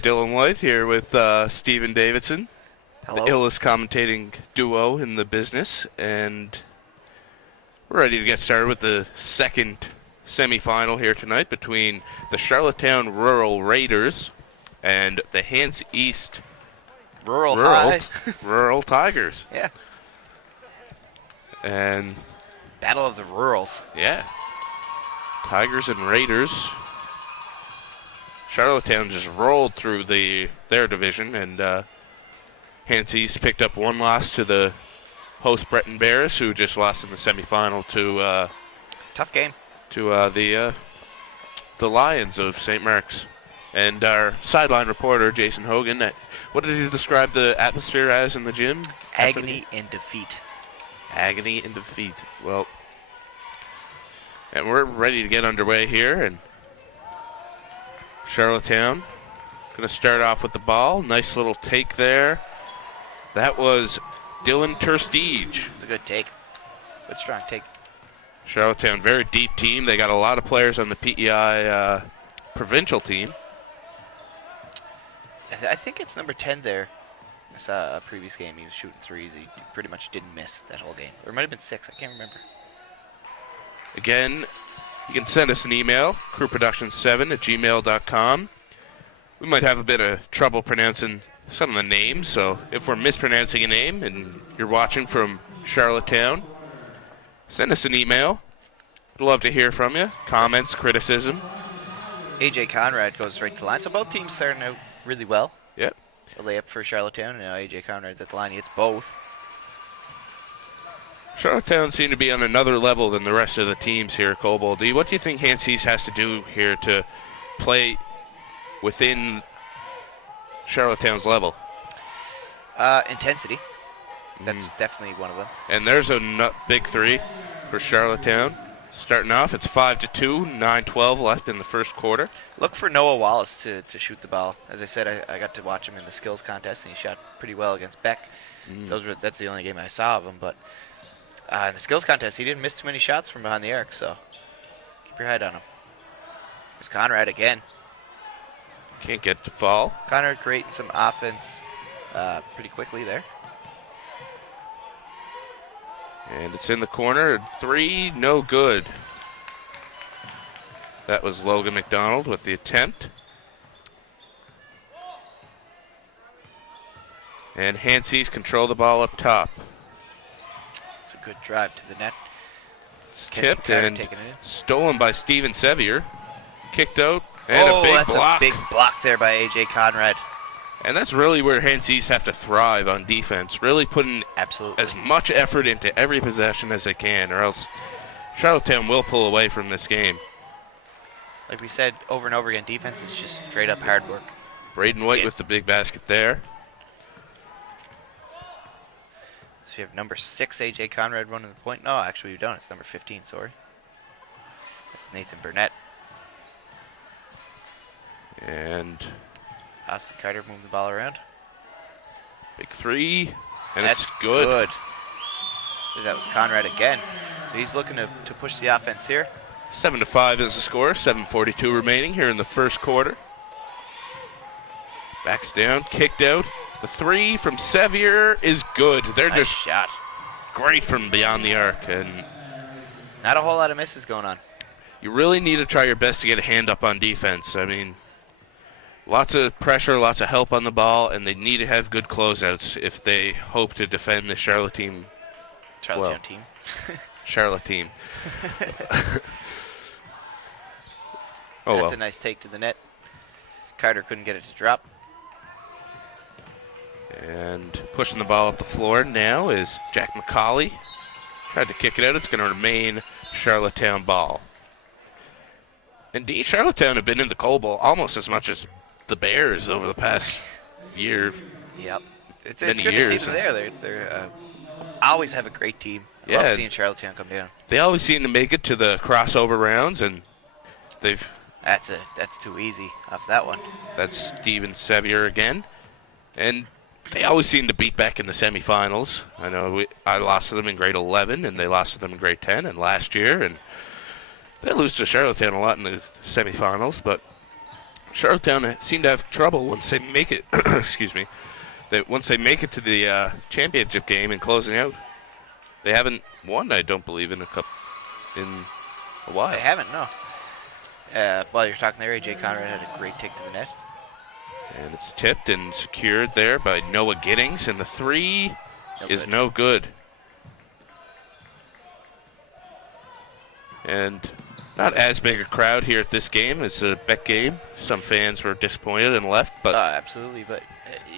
Dylan White here with Stephen Davidson, Hello. the illest commentating duo in the business, and we're ready to get started with the second semifinal here tonight between the Charlottetown Rural Raiders and the Hants East Rural Tigers. Yeah. And Battle of the Rurals. yeah, Tigers and Raiders. Charlottetown just rolled through their division, and Hants East picked up one loss to the host Breton Bears, who just lost in the semifinal to Tough game. to the Lions of St. Mark's. And our sideline reporter, Jason Hogan, what did he describe the atmosphere as in the gym? Agony and defeat. Agony and defeat. Well, and we're ready to get underway here, and Charlottetown going to start off with the ball. Nice little take there. That was Dylan Terstige. It was a good take. Good strong take. Charlottetown, very deep team. They got a lot of players on the PEI provincial team. I think it's number 10 there. I saw a previous game. He was shooting threes. He pretty much didn't miss that whole game. Or it might have been 6. I can't remember. Again, you can send us an email, crewproduction7@gmail.com. We might have a bit of trouble pronouncing some of the names, so if we're mispronouncing a name and you're watching from Charlottetown, send us an email. We'd love to hear from you. Comments, criticism. AJ Conrad goes right to the line. So both teams starting out really well. Yep. A layup for Charlottetown, and now AJ Conrad's at the line. He hits both. Charlottetown seem to be on another level than the rest of the teams here, Cobold. What do you think Hants East has to do here to play within Charlottetown's level? Intensity. That's definitely one of them. And there's a big three for Charlottetown. Starting off, it's 5-2, 9-12 left in the first quarter. Look for Noah Wallace to shoot the ball. As I said, I got to watch him in the skills contest, and he shot pretty well against Beck. That's the only game I saw of him. But in the skills contest, he didn't miss too many shots from behind the arc, so keep your head on him. There's Conrad again. Can't get to fall. Conrad creating some offense pretty quickly there. And it's in the corner. 3, no good. That was Logan McDonald with the attempt. And Hants East control the ball up top. It's a good drive to the net. It's tipped and taking it in. stolen by Steven Sevier. Kicked out and a big that's block. a big block there by AJ Conrad. And that's really where Hants East have to thrive on defense. Really putting Absolutely as much effort into every possession as they can, or else Charlottetown will pull away from this game. Like we said over and over again, defense is just straight up hard work. Braden White with the big basket there. So you have number 6, AJ Conrad, running the point. No, actually, you don't. It's number 15, sorry. That's Nathan Burnett. And Austin Carter moving the ball around. big 3, and That's it's good. That was Conrad again. So he's looking to push the offense here. 7-5 is the score. 7:42 remaining here in the first quarter. Backs down, kicked out. The 3 from Sevier is good. They're Nice just shot. great from beyond the arc, and Not a whole lot of misses going on. you really need to try your best to get a hand up on defense. I mean, lots of pressure, lots of help on the ball, and they need to have good closeouts if they hope to defend the Charlotte team. Charlottetown team. Charlotte team. That's a nice take to the net. Carter couldn't get it to drop. And pushing the ball up the floor now is Jack McCauley. Tried to kick it out. It's going to remain Charlottetown ball. Indeed, Charlottetown have been in the Coal Bowl almost as much as the Bears over the past year. Yep. It's Many good years. to see them there. They're always have a great team. Yeah. Love seeing Charlottetown come down. They always seem to make it to the crossover rounds, and That's too easy off that one. that's Steven Sevier again. And they always seem to beat Beck in the semifinals. I know I lost to them in grade 11, and they lost to them in grade 10 and last year, and they lose to Charlottetown a lot in the semifinals, but Charlottetown seem to have trouble once they make it. Excuse me. That once they make it to the championship game and closing out, they haven't won. I don't believe in a while. They haven't, no. While you're talking there, AJ Conrad had a great take to the net. And it's tipped and secured there by Noah Giddings, and the three is no good. And not as big a crowd here at this game as the Beck game. Some fans were disappointed and left, but absolutely. But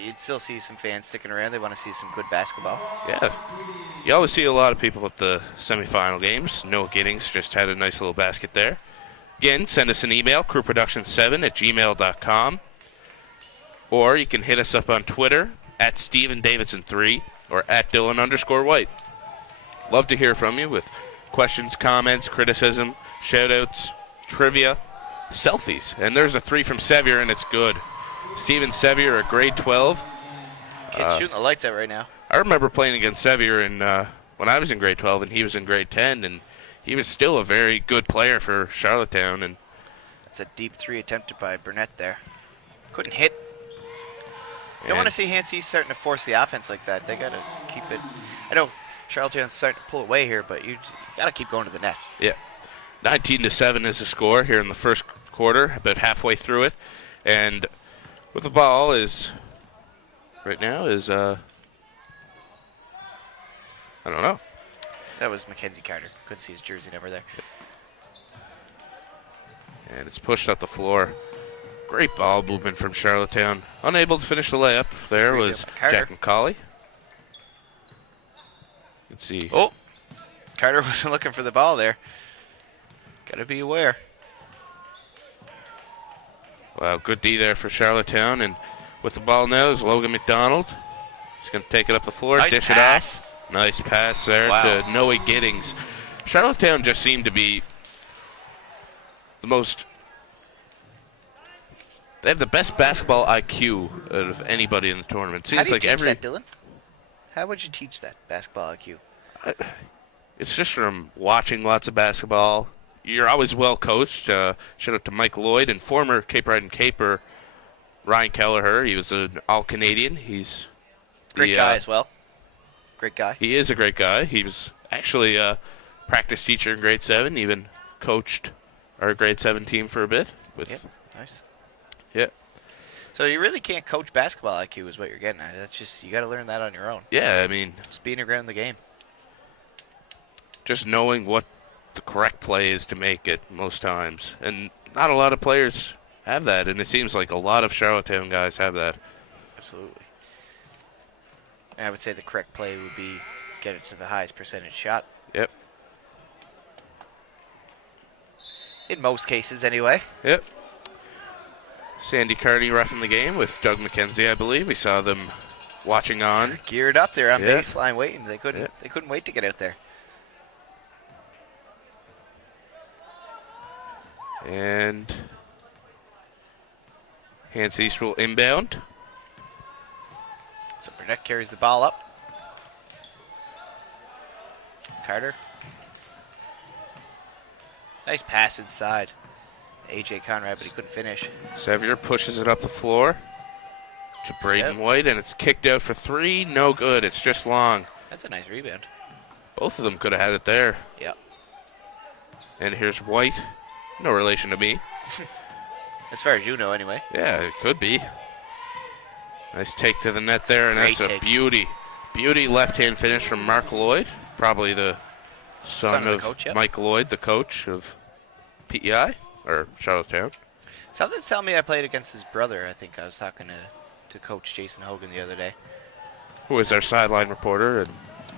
you'd still see some fans sticking around. They want to see some good basketball. yeah, you always see a lot of people at the semifinal games. Noah Giddings just had a nice little basket there. Again, send us an email, crewproduction7@gmail.com. Or you can hit us up on Twitter, @StevenDavidson3 or @Dylan_White. Love to hear from you with questions, comments, criticism, shout-outs, trivia, selfies. And there's a 3 from Sevier, and it's good. Steven Sevier at grade 12. Kid's shooting the lights out right now. I remember playing against Sevier when I was in grade 12, and he was in grade 10, and he was still a very good player for Charlottetown. And that's a deep 3 attempted by Burnett there. Couldn't hit. You don't want to see Hants East starting to force the offense like that. They got to keep it. I know Charlottetown's starting to pull away here, but you got to keep going to the net. Yeah. 19-7 is the score here in the first quarter, about halfway through it. And with the ball right now I don't know. That was Mackenzie Carter. Couldn't see his jersey number there. And it's pushed up the floor. Great ball movement from Charlottetown. Unable to finish the layup. There was Jack McCauley. Let's see. Oh, Carter wasn't looking for the ball there. Got to be aware. Wow, good D there for Charlottetown. And with the ball now is Logan McDonald. He's going to take it up the floor, dish it off. Nice pass there to Noah Giddings. Charlottetown just seemed to be the most... They have the best basketball IQ out of anybody in the tournament. Seems How do you like teach that, Dylan? How would you teach that, basketball IQ? It's just from watching lots of basketball. You're always well coached. Shout out to Mike Lloyd and former Cape Riding Caper Ryan Kelleher. He was an All-Canadian. He's great guy as well. Great guy. He is a great guy. He was actually a practice teacher in grade 7. Even coached our grade 7 team for a bit. Nice. Yeah. So you really can't coach basketball IQ is what you're getting at. That's just, you got to learn that on your own. Yeah, I mean, just being around the game. Just knowing what the correct play is to make it most times. And not a lot of players have that, and it seems like a lot of Charlottetown guys have that. Absolutely. And I would say the correct play would be get it to the highest percentage shot. Yep. In most cases, anyway. Yep. Sandy Carney roughing the game with Doug McKenzie, I believe. We saw them watching on. They're geared up there on baseline waiting. They couldn't wait to get out there. And Hants East will inbound. So Burnett carries the ball up. Carter. Nice pass inside. AJ Conrad, but he couldn't finish. Sevier pushes it up the floor to Braden White, and it's kicked out for 3. No good. It's just long. That's a nice rebound. Both of them could have had it there. Yeah. And here's White. No relation to me. As far as you know, anyway. Yeah, it could be. Nice take to the net there, and that's a beauty. Beauty left-hand finish from Mark Lloyd. Probably the son of coach, Mike Lloyd, the coach of PEI, or Charlottetown. Something's telling me I played against his brother. I think I was talking to Coach Jason Hogan the other day. Who is our sideline reporter. And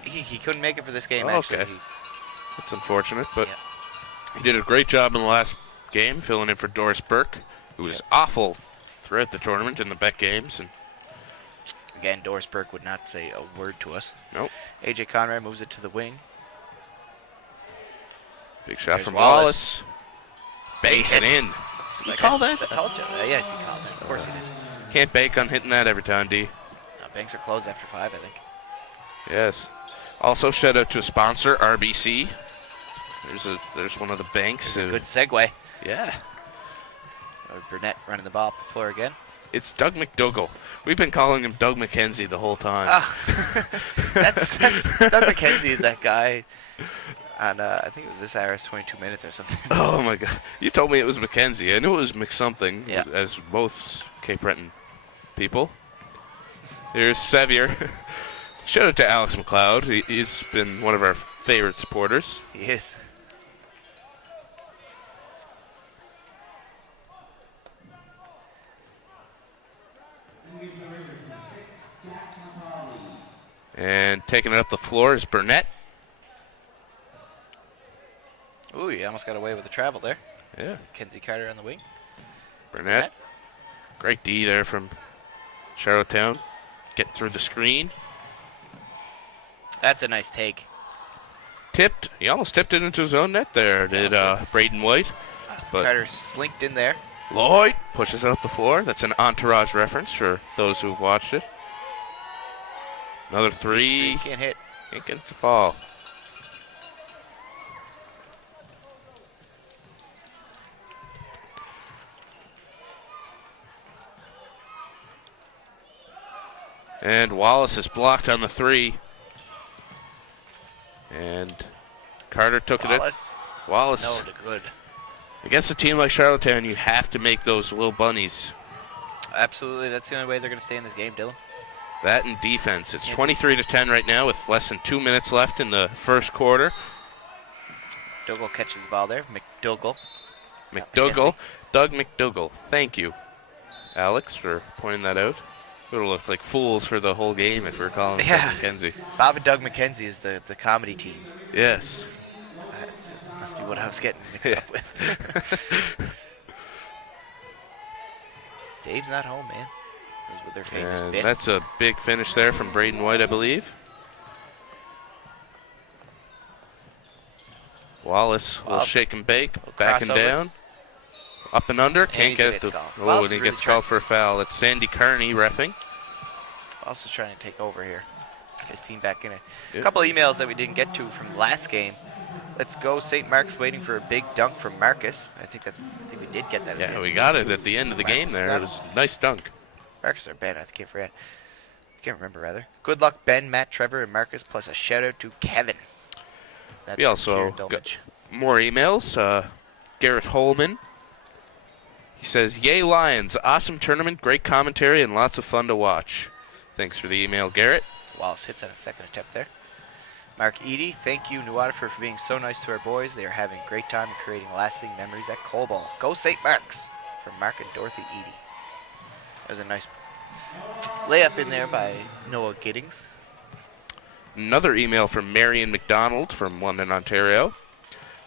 he couldn't make it for this game, actually. Okay. That's unfortunate, but he did a great job in the last game, filling in for Doris Burke, who was awful throughout the tournament in the Beck games. And again, Doris Burke would not say a word to us. Nope. AJ Conrad moves it to the wing. Big shot from Wallace. Banks it in. Did he call that? I told you. Yes, he called that. Of course he did. Can't bank on hitting that every time, D. No, banks are closed after 5, I think. Yes. Also, shout out to a sponsor, RBC. There's one of the banks. Good segue. Yeah. Burnett running the ball up the floor again. It's Doug McDougall. We've been calling him Doug McKenzie the whole time. That's Doug McKenzie is that guy. And I think it was this hour's 22 minutes or something. Oh my God! You told me it was McKenzie. I knew it was McSomething. Yeah. As both Cape Breton people. Here's Sevier. Shout out to Alex McLeod. He's been one of our favorite supporters. He is. And taking it up the floor is Burnett. Ooh, you almost got away with the travel there. Yeah. Kenzie Carter on the wing. Burnett. Great D there from Charlottetown. Getting through the screen. That's a nice take. Tipped. He almost tipped it into his own net there, did Breton White. Carter slinked in there. Lloyd pushes it up the floor. That's an Entourage reference for those who've watched it. Another three. Can't hit. Can't get it to fall. And Wallace is blocked on the three. And Carter took Wallace. it. Wallace. No, to good. Against a team like Charlottetown, you have to make those little bunnies. Absolutely. That's the only way they're going to stay in this game, Dylan. That and defense. It's 23-10 right now with less than 2 minutes left in the first quarter. McDougall catches the ball there. McDougall. Doug McDougall. Thank you, Alex, for pointing that out. It would have looked like fools for the whole game if we were calling him Doug McKenzie. Bob and Doug McKenzie is the comedy team. Yes. That must be what I was getting mixed up with. Dave's not home, man. Those were their famous And bit. that's a big finish there from Breton White, I believe. Wallace will shake and bake, back and down. Up and under, can't get it. And he gets called for a foul. It's Sandy Kearney repping. Also trying to take over here. Get his team back in it. A couple emails that we didn't get to from last game. Let's go. St. Mark's waiting for a big dunk from Marcus. I think we did get that. Yeah, we got it at the end of the game there. It was a nice dunk. Marcus or Ben, I can't forget. Can't remember, rather. Good luck, Ben, Matt, Trevor, and Marcus, plus a shout-out to Kevin. That's we also got more emails. Garrett Holman. He says, "Yay Lions, awesome tournament, great commentary, and lots of fun to watch." Thanks for the email, Garrett. Wallace hits on a second attempt there. Mark Eady, thank you, New Waterford, for being so nice to our boys. They are having a great time and creating lasting memories at Cole Ball. Go St. Mark's, from Mark and Dorothy Eady. That was a nice layup in there by Noah Giddings. Another email from Marion McDonald from London, Ontario.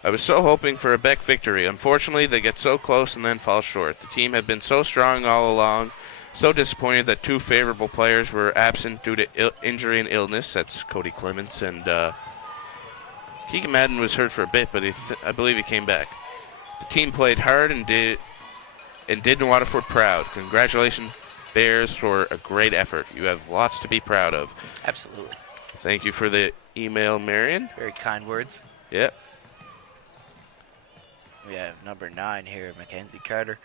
"I was so hoping for a Beck victory. Unfortunately, they get so close and then fall short. The team had been so strong all along. So disappointed that two favorable players were absent due to injury and illness." That's Cody Clements, and Keegan Madden was hurt for a bit, but I believe he came back. "The team played hard and did Waterford proud. Congratulations, Bears, for a great effort. You have lots to be proud of." Absolutely. Thank you for the email, Marion. Very kind words. Yep. We have number 9 here, Mackenzie Carter.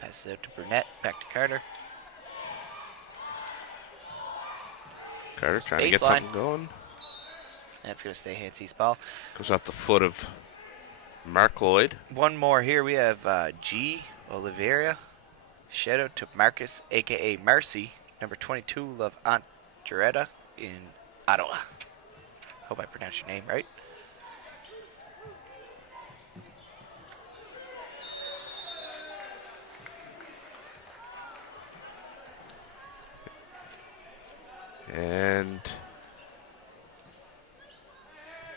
Passes out to Burnett, back to Carter. Carter trying to get something going. And it's going to stay Hants East ball. Goes off the foot of Mark Lloyd. One more here. We have G. Oliveira. Shout out to Marcus, a.k.a. Marcy, number 22, Love Aunt Jaretta in Ottawa. Hope I pronounced your name right. And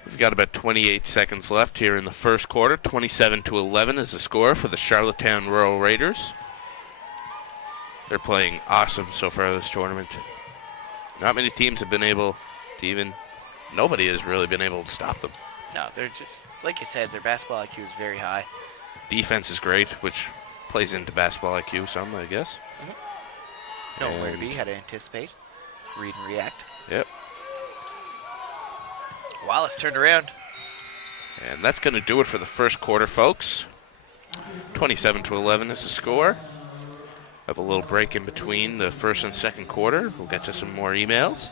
we've got about 28 seconds left here in the first quarter. 27-11 is the score for the Charlottetown Royal Raiders. They're playing awesome so far this tournament. Not many teams have been able to even... Nobody has really been able to stop them. No, they're just, like you said, their basketball IQ is very high. Defense is great, which plays into basketball IQ some, I guess. Know where to be, how to anticipate, read and react. Yep. Wallace turned around. And that's going to do it for the first quarter, folks. 27-11 is the score. Have a little break in between the first and second quarter. We'll get to some more emails.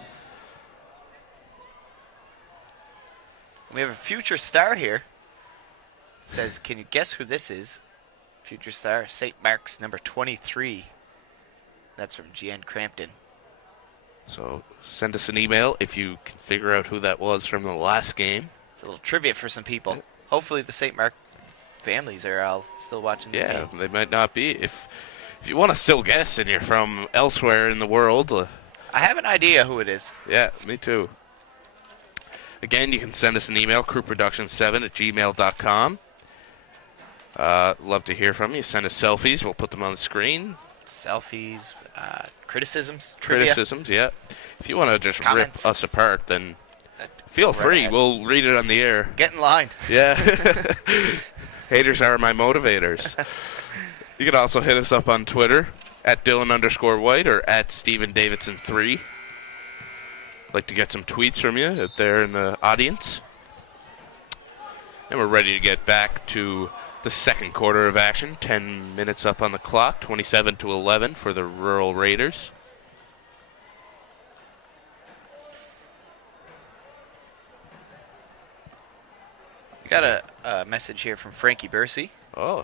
We have a future star here. It says, can you guess who this is? Future star, St. Mark's number 23. That's from GN Crampton. So send us an email if you can figure out who that was from the last game. It's a little trivia for some people. Hopefully the St. Mark families are all still watching this game. Yeah, they might not be. If you want to still guess and you're from elsewhere in the world. I have an idea who it is. Yeah, me too. Again, you can send us an email, crewproduction7@gmail.com. Love to hear from you. Send us selfies. We'll put them on the screen. Selfies, criticisms, trivia. Criticisms, yeah. If you want to just Comments. rip us apart, then feel free. ahead. We'll read it on the air. Get in line. Yeah. Haters are my motivators. You can also hit us up on Twitter at Dylan_White or at StevenDavidson3. Like to get some tweets from you out there in the audience. And we're ready to get back to the second quarter of action. 10 minutes up on the clock, 27-11 for the Rural Raiders. We got a message here from Frankie Bursey. Oh.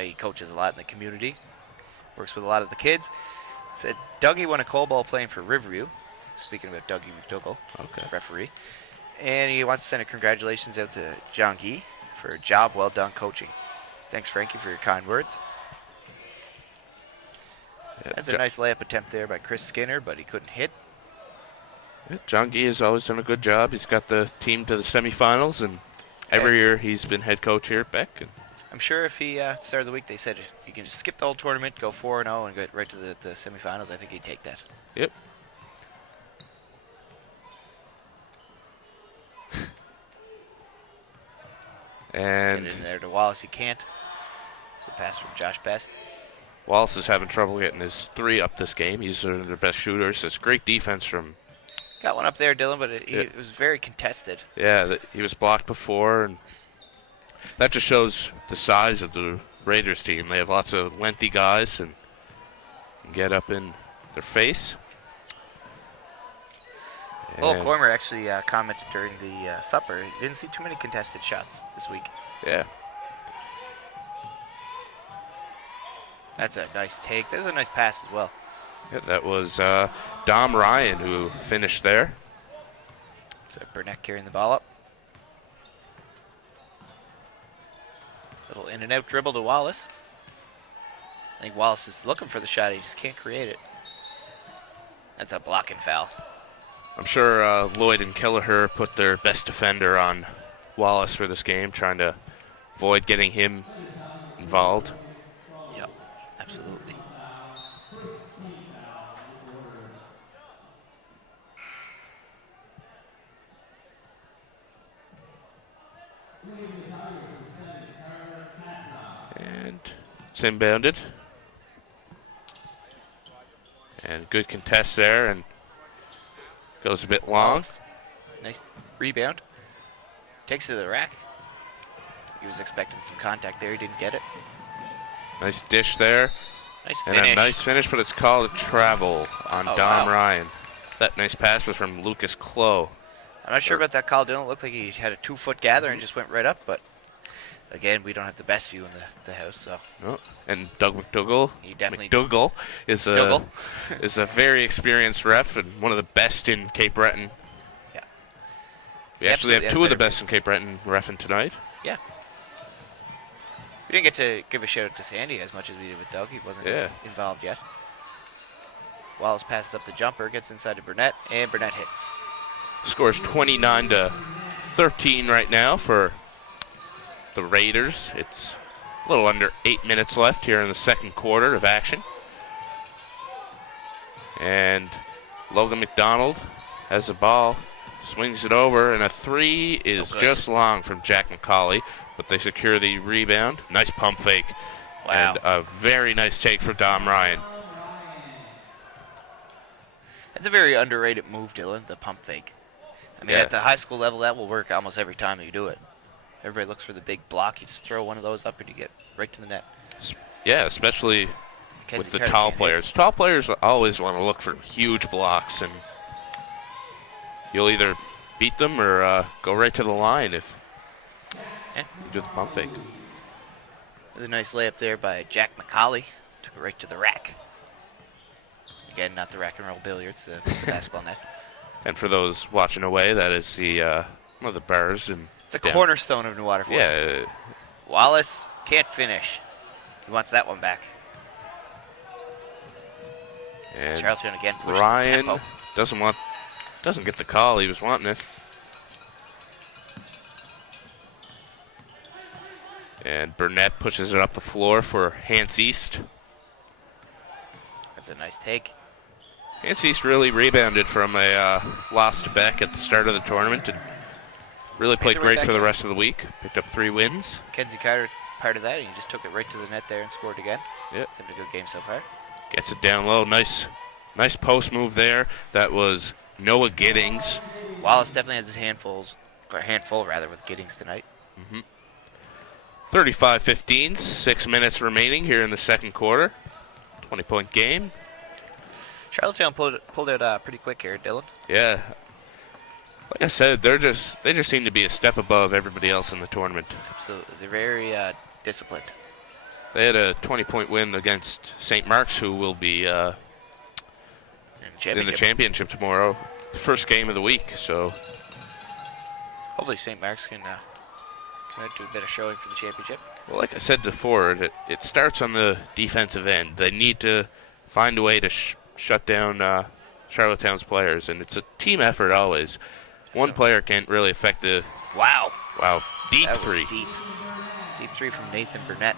He coaches a lot in the community. Works with a lot of the kids. Said Dougie won a Coal Ball playing for Riverview. Speaking about Dougie McDougall, referee. And he wants to send a congratulations out to John Gee for a job well done coaching. Thanks, Frankie, for your kind words. Yeah, That's a nice layup attempt there by Chris Skinner, but he couldn't hit. Yeah, John Gee has always done a good job. He's got the team to the semifinals, and every year he's been head coach here at Beck. And I'm sure if he started the week, they said you can just skip the whole tournament, go 4-0, and get right to the semifinals. I think he'd take that. Yep. And get in there to Wallace, he can't. The pass from Josh Best. Wallace is having trouble getting his three up this game. He's one of their best shooters. It's great defense from. Got one up there, Dylan, but it was very contested. Yeah, he was blocked before, and that just shows the size of the Raiders team. They have lots of lengthy guys and can get up in their face. Lowell Coimer actually commented during the supper. He didn't see too many contested shots this week. Yeah. That's a nice take. That was a nice pass as well. Yeah, that was Dom Ryan who finished there. So Burnett carrying the ball up. Little in and out dribble to Wallace. I think Wallace is looking for the shot. He just can't create it. That's a blocking foul. I'm sure Lloyd and Kelleher put their best defender on Wallace for this game, trying to avoid getting him involved. Yep, absolutely. And it's inbounded. And good contest there, and goes a bit long. Nice rebound. Takes it to the rack. He was expecting some contact there. He didn't get it. Nice dish there. Nice And finish. a nice finish, but it's called a travel on Dom wow. Ryan. That nice pass was from Lucas Clough. I'm not sure about that call. Didn't look like he had a 2-foot gather and just went right up, but again, we don't have the best view in the house, so. Oh, and Doug McDougall. He definitely is Dougal. is a very experienced ref and one of the best in Cape Breton. Yeah. We actually have two of the best in Cape Breton reffing tonight. Yeah. We didn't get to give a shout out to Sandy as much as we did with Doug. He wasn't as involved yet. Wallace passes up the jumper, gets inside to Burnett, and Burnett hits. Scores 29-13 right now for the Raiders. It's a little under 8 minutes left here in the second quarter of action. And Logan McDonald has the ball, swings it over, and a three is just long from Jack McCauley, but they secure the rebound. Nice pump fake. Wow. And a very nice take for Dom Ryan. That's a very underrated move, Dylan, the pump fake. I mean, at the high school level, that will work almost every time you do it. Everybody looks for the big block. You just throw one of those up and you get right to the net. Yeah, especially with the tall players. Tall players always want to look for huge blocks, and you'll either beat them or go right to the line if you do the pump fake. There's a nice layup there by Jack McCauley. Took it right to the rack. Again, not the rack and roll billiards, the basketball net. And for those watching away, that is the one of the bars. And it's a cornerstone of New Waterford. Yeah. Wallace can't finish. He wants that one back. And Charlottetown again pushing Ryan the tempo. doesn't get the call. He was wanting it. And Burnett pushes it up the floor for Hants East. That's a nice take. Hants East really rebounded from a loss to Beck at the start of the tournament and really played great for the rest of the week. Picked up 3 wins. Kenzie Carter part of that, and he just took it right to the net there and scored again. Yep. He's having a good game so far. Gets it down low. Nice post move there. That was Noah Giddings. Wallace definitely has his handful with Giddings tonight. 35-15, 6 minutes remaining here in the second quarter. 20-point game. Charlottetown pulled it pretty quick here, Dylan. Yeah. Like I said, they just seem to be a step above everybody else in the tournament. Absolutely. They're very disciplined. They had a 20-point win against St. Mark's, who will be in the championship tomorrow. The first game of the week, so hopefully St. Mark's can do a bit of showing for the championship. Well, like I said before, it starts on the defensive end. They need to find a way to shut down Charlottetown's players, and it's a team effort always. One player can't really affect the... Wow, deep that three. Was deep three from Nathan Burnett.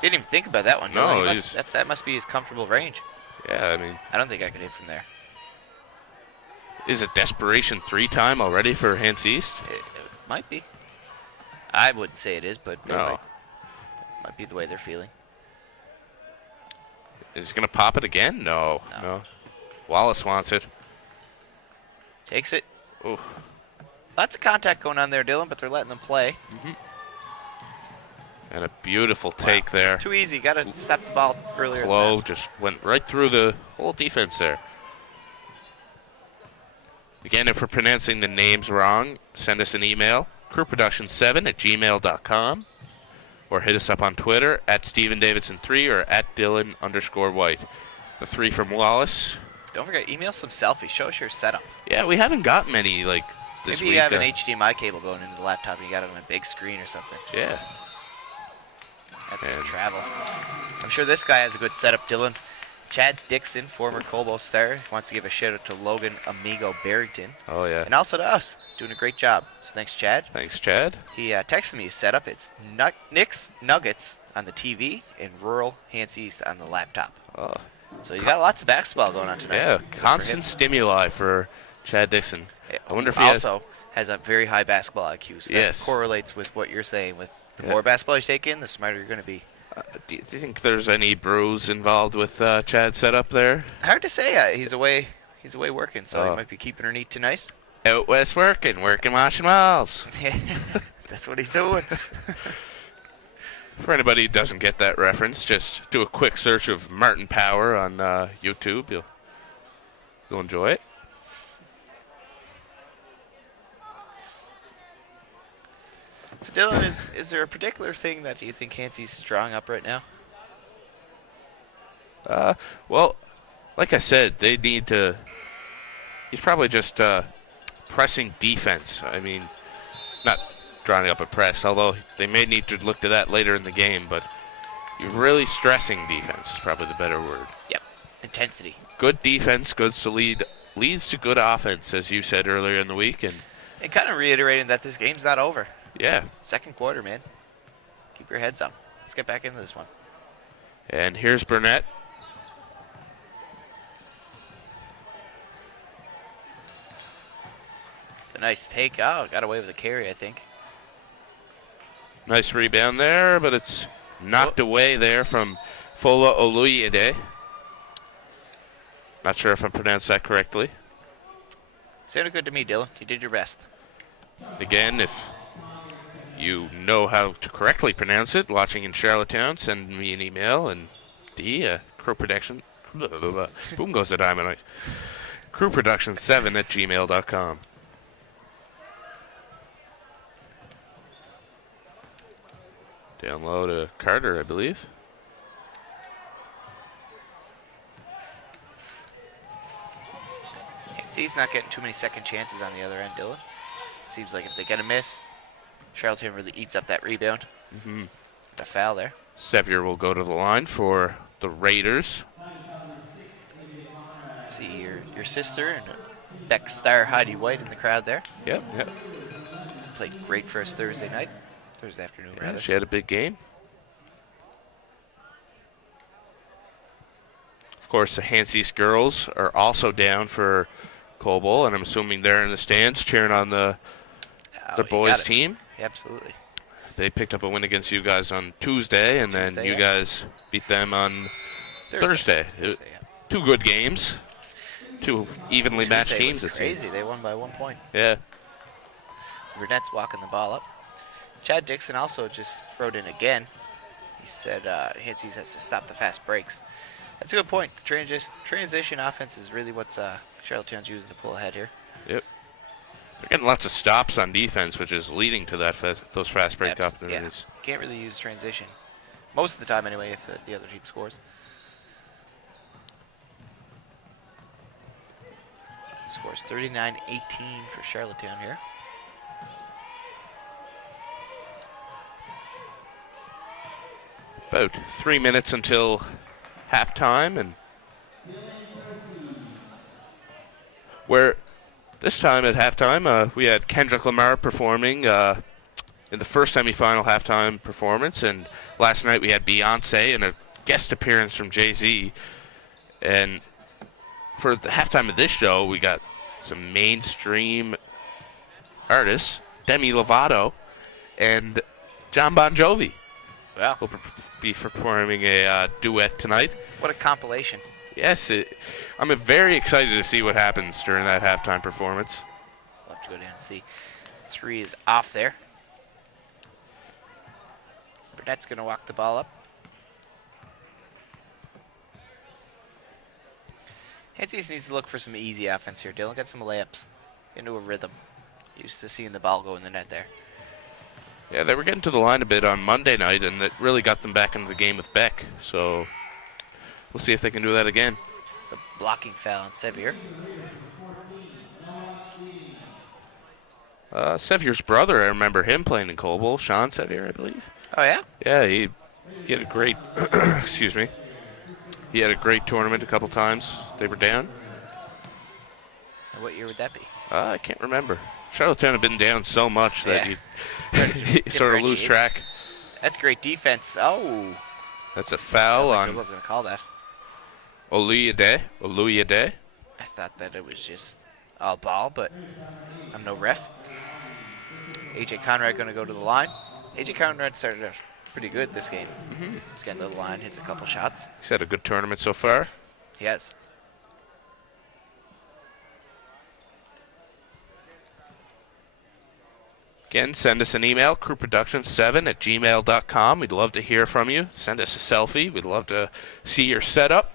Didn't even think about that one. No, that must be his comfortable range. Yeah, I mean... I don't think I could hit from there. Is it desperation 3 time already for Hants East? It might be. I wouldn't say it is, but no. Might be the way they're feeling. Is he going to pop it again? No. Wallace wants it. Takes it. Ooh. Lots of contact going on there, Dylan, but they're letting them play. And a beautiful take there. It's too easy. Got to step the ball earlier. Low just went right through the whole defense there. Again, if we're pronouncing the names wrong, send us an email, crewproduction7@gmail.com, or hit us up on Twitter @StephenDavidson3 or @Dylan_White. The 3 from Wallace. Don't forget, email some selfies. Show us your setup. Yeah, we haven't got many this week. Maybe you have an HDMI cable going into the laptop and you got it on a big screen or something. Yeah. That's some travel. I'm sure this guy has a good setup, Dylan. Chad Dixon, former Colbo star, wants to give a shout out to Logan Amigo Barrington. Oh, yeah. And also to us. Doing a great job. So thanks, Chad. Thanks, Chad. He texted me his setup. It's Knicks Nuggets on the TV and rural Hants East on the laptop. Oh. So you got lots of basketball going on tonight. Yeah, constant stimuli for Chad Dixon. I wonder if he also has a very high basketball IQ. So that correlates with what you're saying. With the more basketball you take in, the smarter you're going to be. Do you think there's any brews involved with Chad's setup there? Hard to say. He's away working, so he might be keeping her neat tonight. Out west working washing walls. Yeah, that's what he's doing. For anybody who doesn't get that reference, just do a quick search of Martin Power on YouTube. You'll enjoy it. So Dylan, is there a particular thing that you think Hansy's drawing up right now? Well, like I said, they need to... He's probably just pressing defense. I mean, not drawing up a press, although they may need to look to that later in the game, but you're really stressing defense is probably the better word. Yep, intensity. Good defense leads to good offense, as you said earlier in the week. And kind of reiterating that this game's not over. Yeah. Second quarter, man. Keep your heads up. Let's get back into this one. And here's Burnett. It's a nice take. Oh, got away with a carry, I think. Nice rebound there, but it's knocked away there from Fola Oluyede. Not sure if I pronounced that correctly. Sounded good to me, Dylan. You did your best. Again, if you know how to correctly pronounce it, watching in Charlottetown, send me an email and Crew Production. Boom goes the dynamite. crewproduction7@gmail.com. Down low to Carter, I believe. He's not getting too many second chances on the other end, Dylan. Seems like if they get a miss, Charlottetown really eats up that rebound. The foul there. Sevier will go to the line for the Raiders. See your sister and Beck star Heidi White in the crowd there. Yep. Played great for us Thursday afternoon, Yeah, rather. she had a big game. Of course, the Hants East girls are also down for Coble, and I'm assuming they're in the stands cheering on the boys' team. Yeah, absolutely. They picked up a win against you guys on Tuesday, and then you guys beat them on Thursday. Yeah. Two good games. Two evenly matched Tuesday teams. was crazy. They won by 1 point. Yeah. Brunette's walking the ball up. Chad Dixon also just wrote in again. He said Hants East has to stop the fast breaks. That's a good point. The transition offense is really what Charlottetown's using to pull ahead here. Yep. They're getting lots of stops on defense, which is leading to those fast break opportunities. Yeah. Can't really use transition. Most of the time, anyway, if the other team scores. Scores 39-18 for Charlottetown here. About 3 minutes until halftime, and where this time at halftime we had Kendrick Lamar performing in the first semifinal halftime performance, and last night we had Beyonce and a guest appearance from Jay-Z. And for the halftime of this show, we got some mainstream artists, Demi Lovato and John Bon Jovi. Wow. Will be performing a duet tonight. What a compilation. Yes, I'm very excited to see what happens during that halftime performance. We'll have to go down and see. 3 is off there. Brunette's going to walk the ball up. Hants East needs to look for some easy offense here. Dylan, get some layups into a rhythm. Used to seeing the ball go in the net there. Yeah, they were getting to the line a bit on Monday night, and it really got them back into the game with Beck. So we'll see if they can do that again. It's a blocking foul on Sevier. Sevier's brother, I remember him playing in Coble, Sean Sevier, I believe. Oh, yeah? Yeah, he had a great, excuse me. He had a great tournament a couple times. They were down. What year would that be? I can't remember. Charlottetown had been down so much that you sort of lose track. That's great defense. Oh. That's a foul on... I was going to call that. Oluyede. I thought that it was just all ball, but I'm no ref. A.J. Conrad going to go to the line. A.J. Conrad started out pretty good this game. He's getting to the line, hit a couple shots. He's had a good tournament so far. He has. Again, send us an email, crewproduction7@gmail.com. We'd love to hear from you. Send us a selfie. We'd love to see your setup.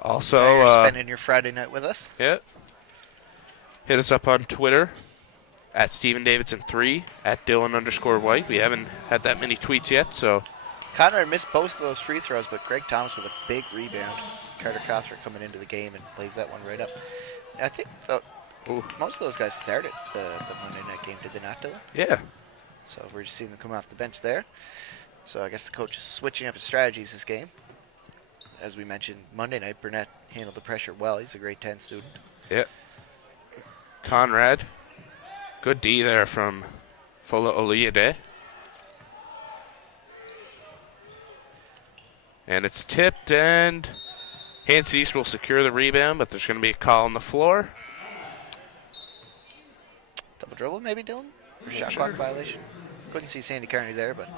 Also, you're spending your Friday night with us. Yeah. Hit us up on Twitter at StephenDavidson3, at Dylan_White. We haven't had that many tweets yet, so. Conrad missed both of those free throws, but Greg Thomas with a big rebound. Carter Cothra coming into the game and plays that one right up. And I think most of those guys started the Monday night game, did they not, Dylan? Yeah. So we're just seeing them come off the bench there. So I guess the coach is switching up his strategies this game. As we mentioned, Monday night, Burnett handled the pressure well. He's a grade 10 student. Yeah. Conrad. Good D there from Fola Oluyede. And it's tipped, and Hants East will secure the rebound, but there's going to be a call on the floor. Double dribble, maybe, Dylan? Or shot clock violation? Couldn't see Sandy Carney there, but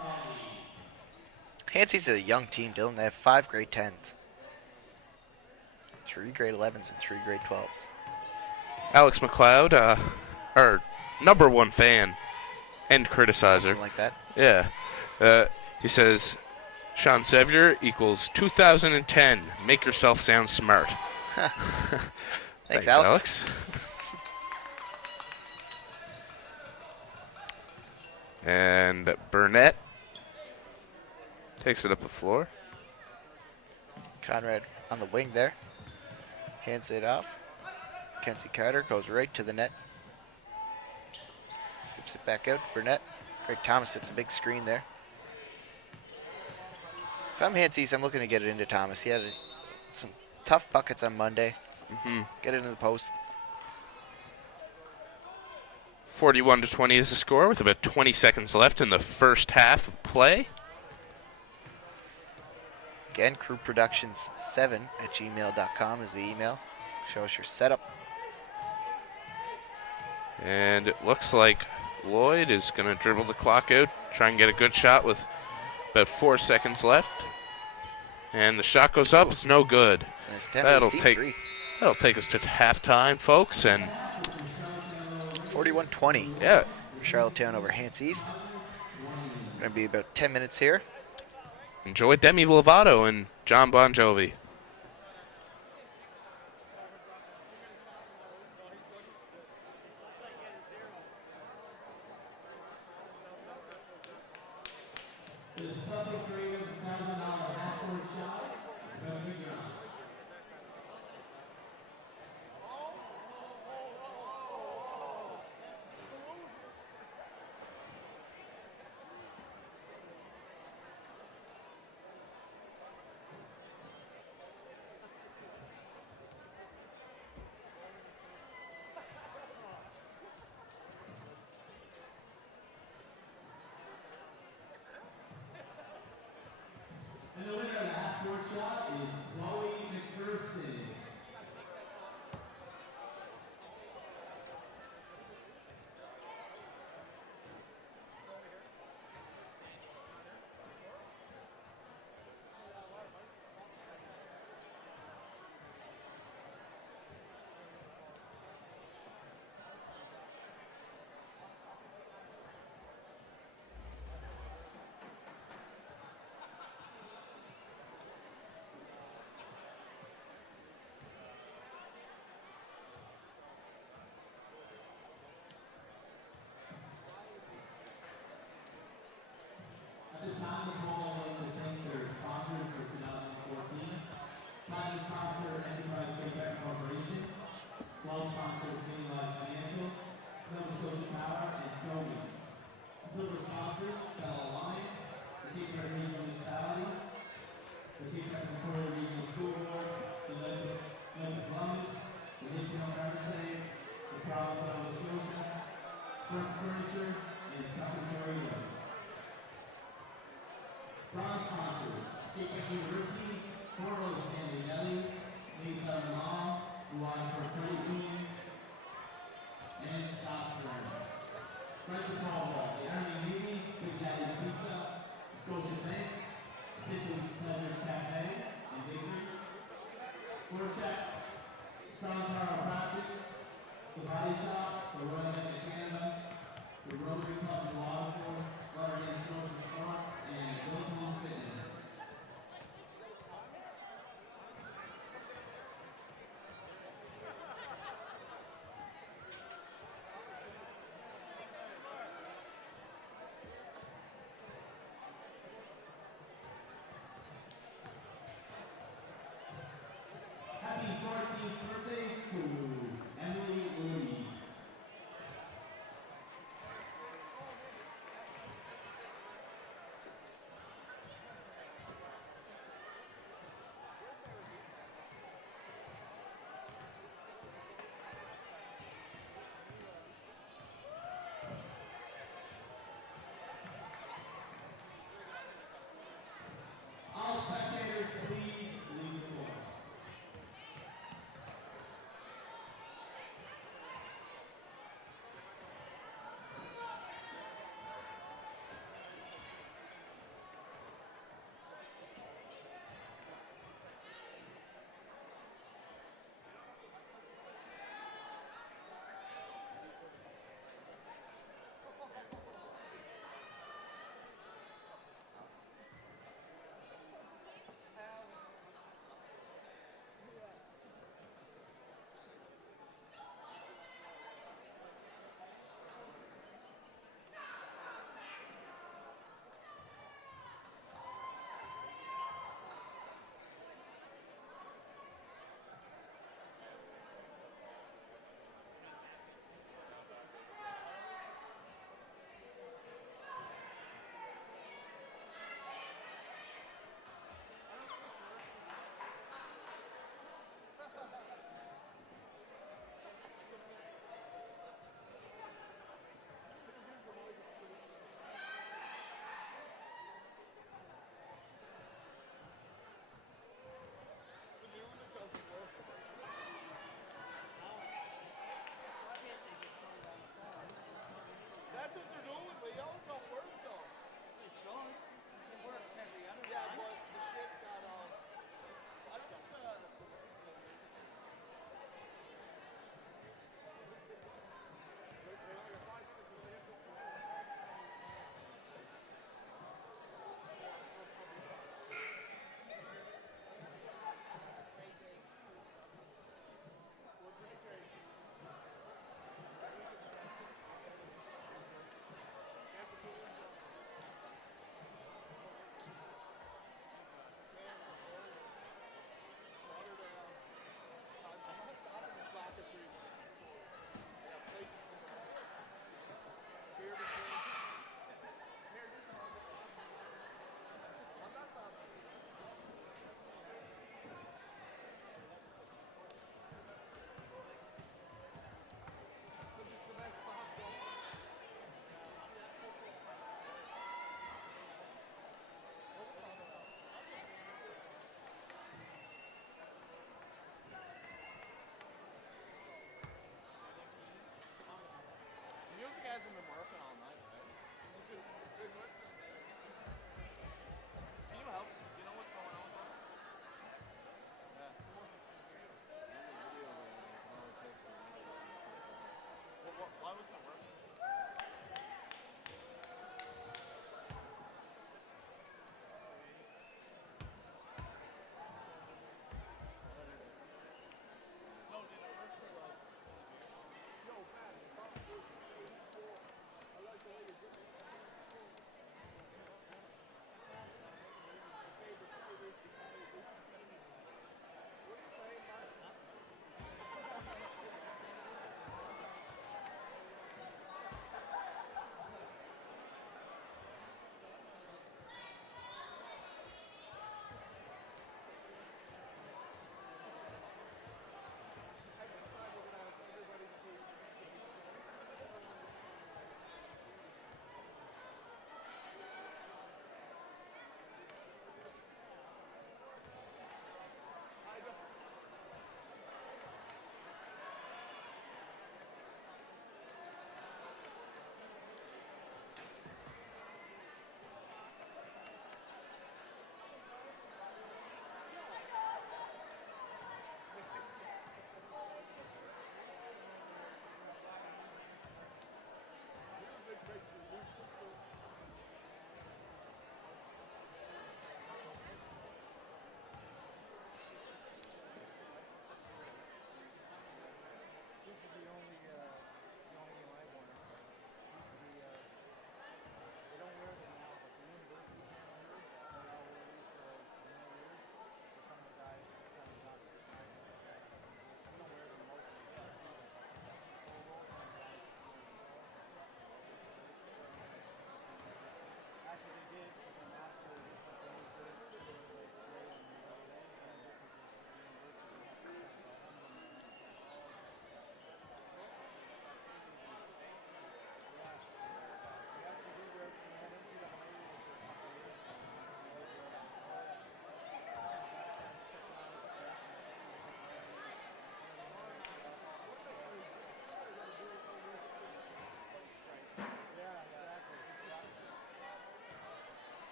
Hants East is a young team, Dylan. They have 5 grade 10s, 3 grade 11s, and 3 grade 12s. Alex McLeod, or #1 fan and criticizer. Something like that. Yeah. He says, Sean Sevier equals 2010. Make yourself sound smart. Thanks, Alex. And Burnett takes it up the floor. Conrad on the wing there. Hands it off. Kenzie Carter goes right to the net. Skips it back out. Burnett. Greg Thomas hits a big screen there. If I'm Hants East, I'm looking to get it into Thomas. He had some tough buckets on Monday. Get it into the post. 41-20 is the score with about 20 seconds left in the first half of play. Again, crewproductions7@gmail.com is the email. Show us your setup. And it looks like Lloyd is going to dribble the clock out, try and get a good shot with about 4 seconds left. And the shot goes up. It's no good. Nice That'll take us to halftime, folks. And 41-20. yeah, Charlottetown over Hants East. Going to be about 10 minutes here. enjoy Demi Lovato and John Bon Jovi.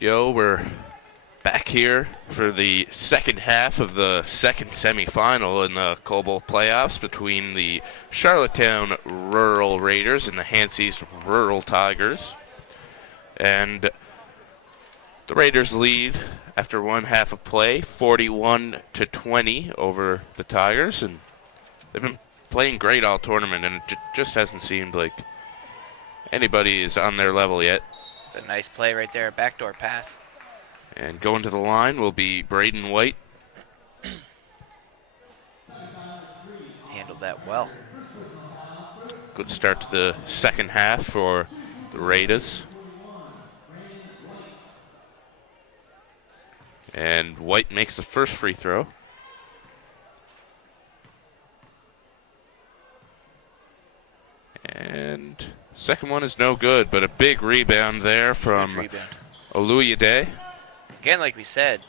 Yo, we're back here for the second half of the second semifinal in the Coal Bowl playoffs between the Charlottetown Rural Raiders and the Hants East Rural Tigers. And the Raiders lead after one half of play, 41-20 over the Tigers, and they've been playing great all tournament, and it just hasn't seemed like anybody is on their level yet. It's a nice play right there, a backdoor pass. And going to the line will be Breton White. Handled that well. Good start to the second half for the Raiders. And White makes the first free throw. And second one is no good, but a big rebound there from Oluyede. Again, like we said,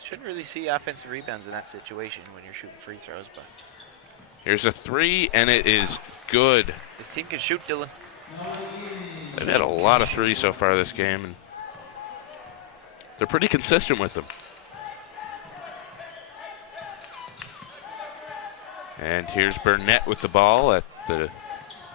shouldn't really see offensive rebounds in that situation when you're shooting free throws. But here's a three, and it is good. This team can shoot, Dylan. They've had a lot of threes so far this game, and they're pretty consistent with them. And here's Burnett with the ball at the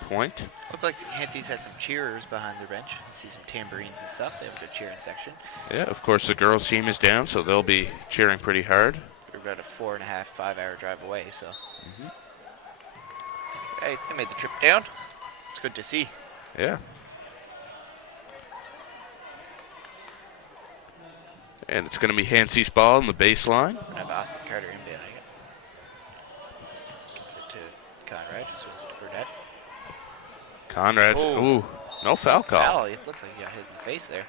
point. Look like Hants East has some cheerers behind the bench. You see some tambourines and stuff. They have a good cheering section. Yeah, of course the girls' team is down, so they'll be cheering pretty hard. We're about a 4.5, 5 hour drive away, so. Hey, they made the trip down. It's good to see. Yeah. And it's going to be Hants East ball in the baseline. We're going to have Austin Carter inbounding it. Gets it to Conrad. Swings it to Burnett. Conrad. Ooh, no foul call. Foul. It looks like he got hit in the face there.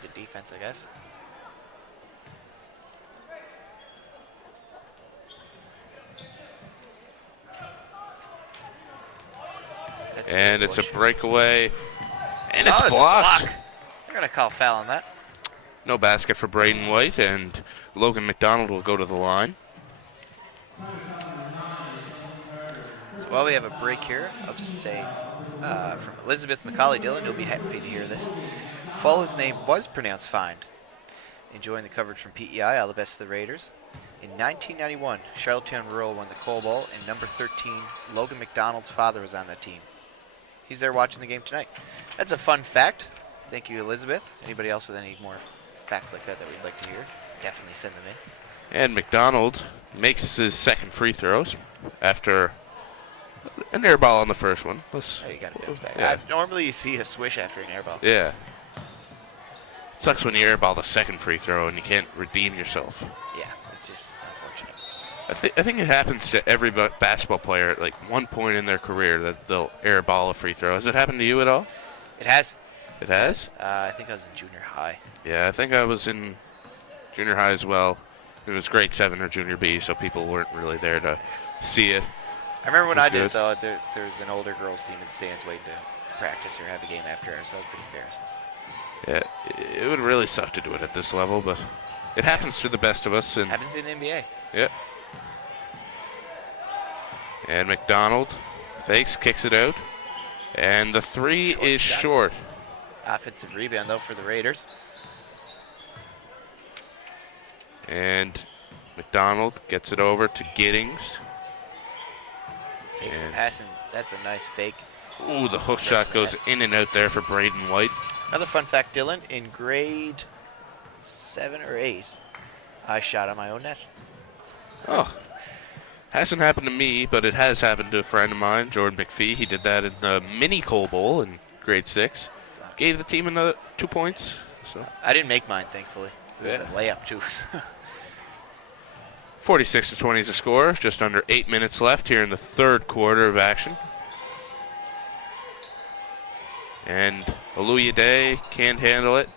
Good defense, I guess. And it's a breakaway. And it's blocked. blocked. They're going to call foul on that. No basket for Breton White, and Logan McDonald will go to the line. So while we have a break here, I'll just say from Elizabeth McCauley, Dylan, you'll be happy to hear this. Fallow's name was pronounced fine. Enjoying the coverage from PEI, all the best to the Raiders. In 1991, Charlottetown Rural won the Coal Bowl, and number 13, Logan McDonald's father was on that team. He's there watching the game tonight. That's a fun fact. Thank you, Elizabeth. Anybody else with any more facts like that we'd like to hear, definitely send them in. And McDonald makes his second free throws after an air ball on the first one. Oh, you got to bounce back. Yeah. Normally you see a swish after an air ball. Yeah. It sucks when you airball the second free throw and you can't redeem yourself. Yeah, it's just unfortunate. I think it happens to every basketball player at like one point in their career that they'll airball a free throw. Has it happened to you at all? It has. It has? I think I was in junior high. Yeah, I think I was in junior high as well. It was grade 7 or junior B, so people weren't really there to see it. I remember when I did it, though, there was an older girls' team in the stands waiting to practice or have a game after ours, so I was pretty embarrassed. Yeah, it would really suck to do it at this level, but it happens to the best of us. And happens in the NBA. Yeah. And McDonald fakes, kicks it out. And the three is short. Offensive rebound, though, for the Raiders. And McDonald gets it over to Giddings. Fakes the pass, and that's a nice fake. Ooh, the hook shot goes in and out there for Breton White. Another fun fact, Dylan, in grade 7 or 8, I shot on my own net. Oh. Hasn't happened to me, but it has happened to a friend of mine, Jordan McPhee. He did that in the mini Coal Bowl in grade 6. Gave the team another 2 points. So I didn't make mine, thankfully. It was a layup, too. 46-20 is the score. Just under 8 minutes left here in the third quarter of action. And Oluyede can't handle it.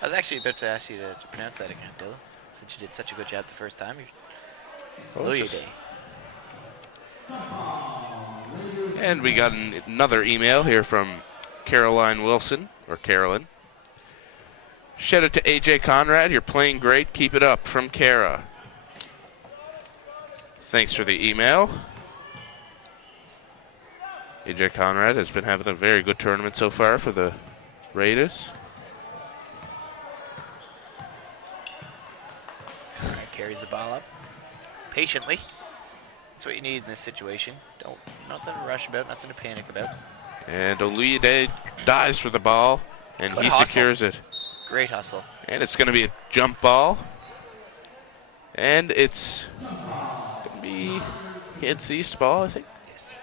I was actually about to ask you to pronounce that again, Dylan, since you did such a good job the first time. Oluyede. And we got another email here from Caroline Wilson, or Carolyn. Shout out to AJ Conrad. You're playing great. Keep it up. From Kara. Thanks for the email. AJ Conrad has been having a very good tournament so far for the Raiders. carries the ball up patiently. That's what you need in this situation. Nothing to rush about, nothing to panic about. And Oluyede dives for the ball, and Good he hustle. secures it. Great hustle. And it's going to be a jump ball. And it's going to be Hants East ball, I think. Yes.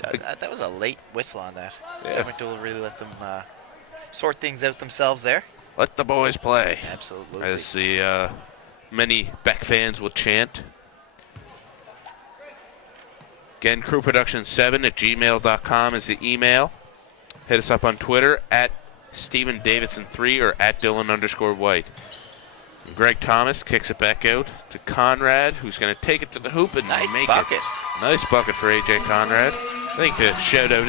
That was a late whistle on that. Yeah. McDowell really let them sort things out themselves there. Let the boys play. Absolutely. As the many Beck fans will chant. Again, crewproduction7@gmail.com is the email. Hit us up on Twitter at StephenDavidson3 or at Dylan_White. And Greg Thomas kicks it back out to Conrad, who's going to take it to the hoop and Nice make bucket. it. Nice bucket for A.J. Conrad. I think the shout-out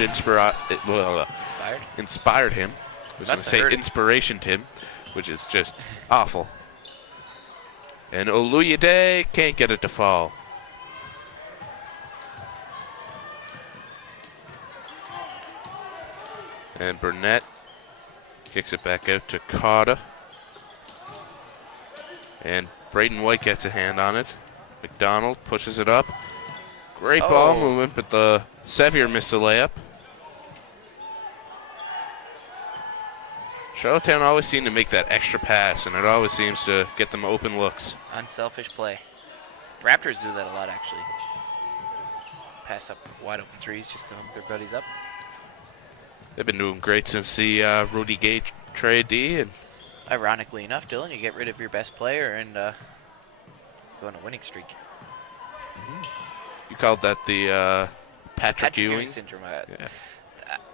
inspired him. I was going to say inspiration Tim, which is just awful. And Oluyede can't get it to fall. And Burnett kicks it back out to Carter. And Breton White gets a hand on it. McDonald pushes it up. Great ball movement, but the Sevier missed a layup. Charlottetown always seem to make that extra pass, and it always seems to get them open looks. Unselfish play. Raptors do that a lot, actually. Pass up wide open threes just to hook their buddies up. They've been doing great since the Rudy Gay trade, D. And ironically enough, Dylan, you get rid of your best player and go on a winning streak. You called that the Patrick Ewing syndrome. Yeah.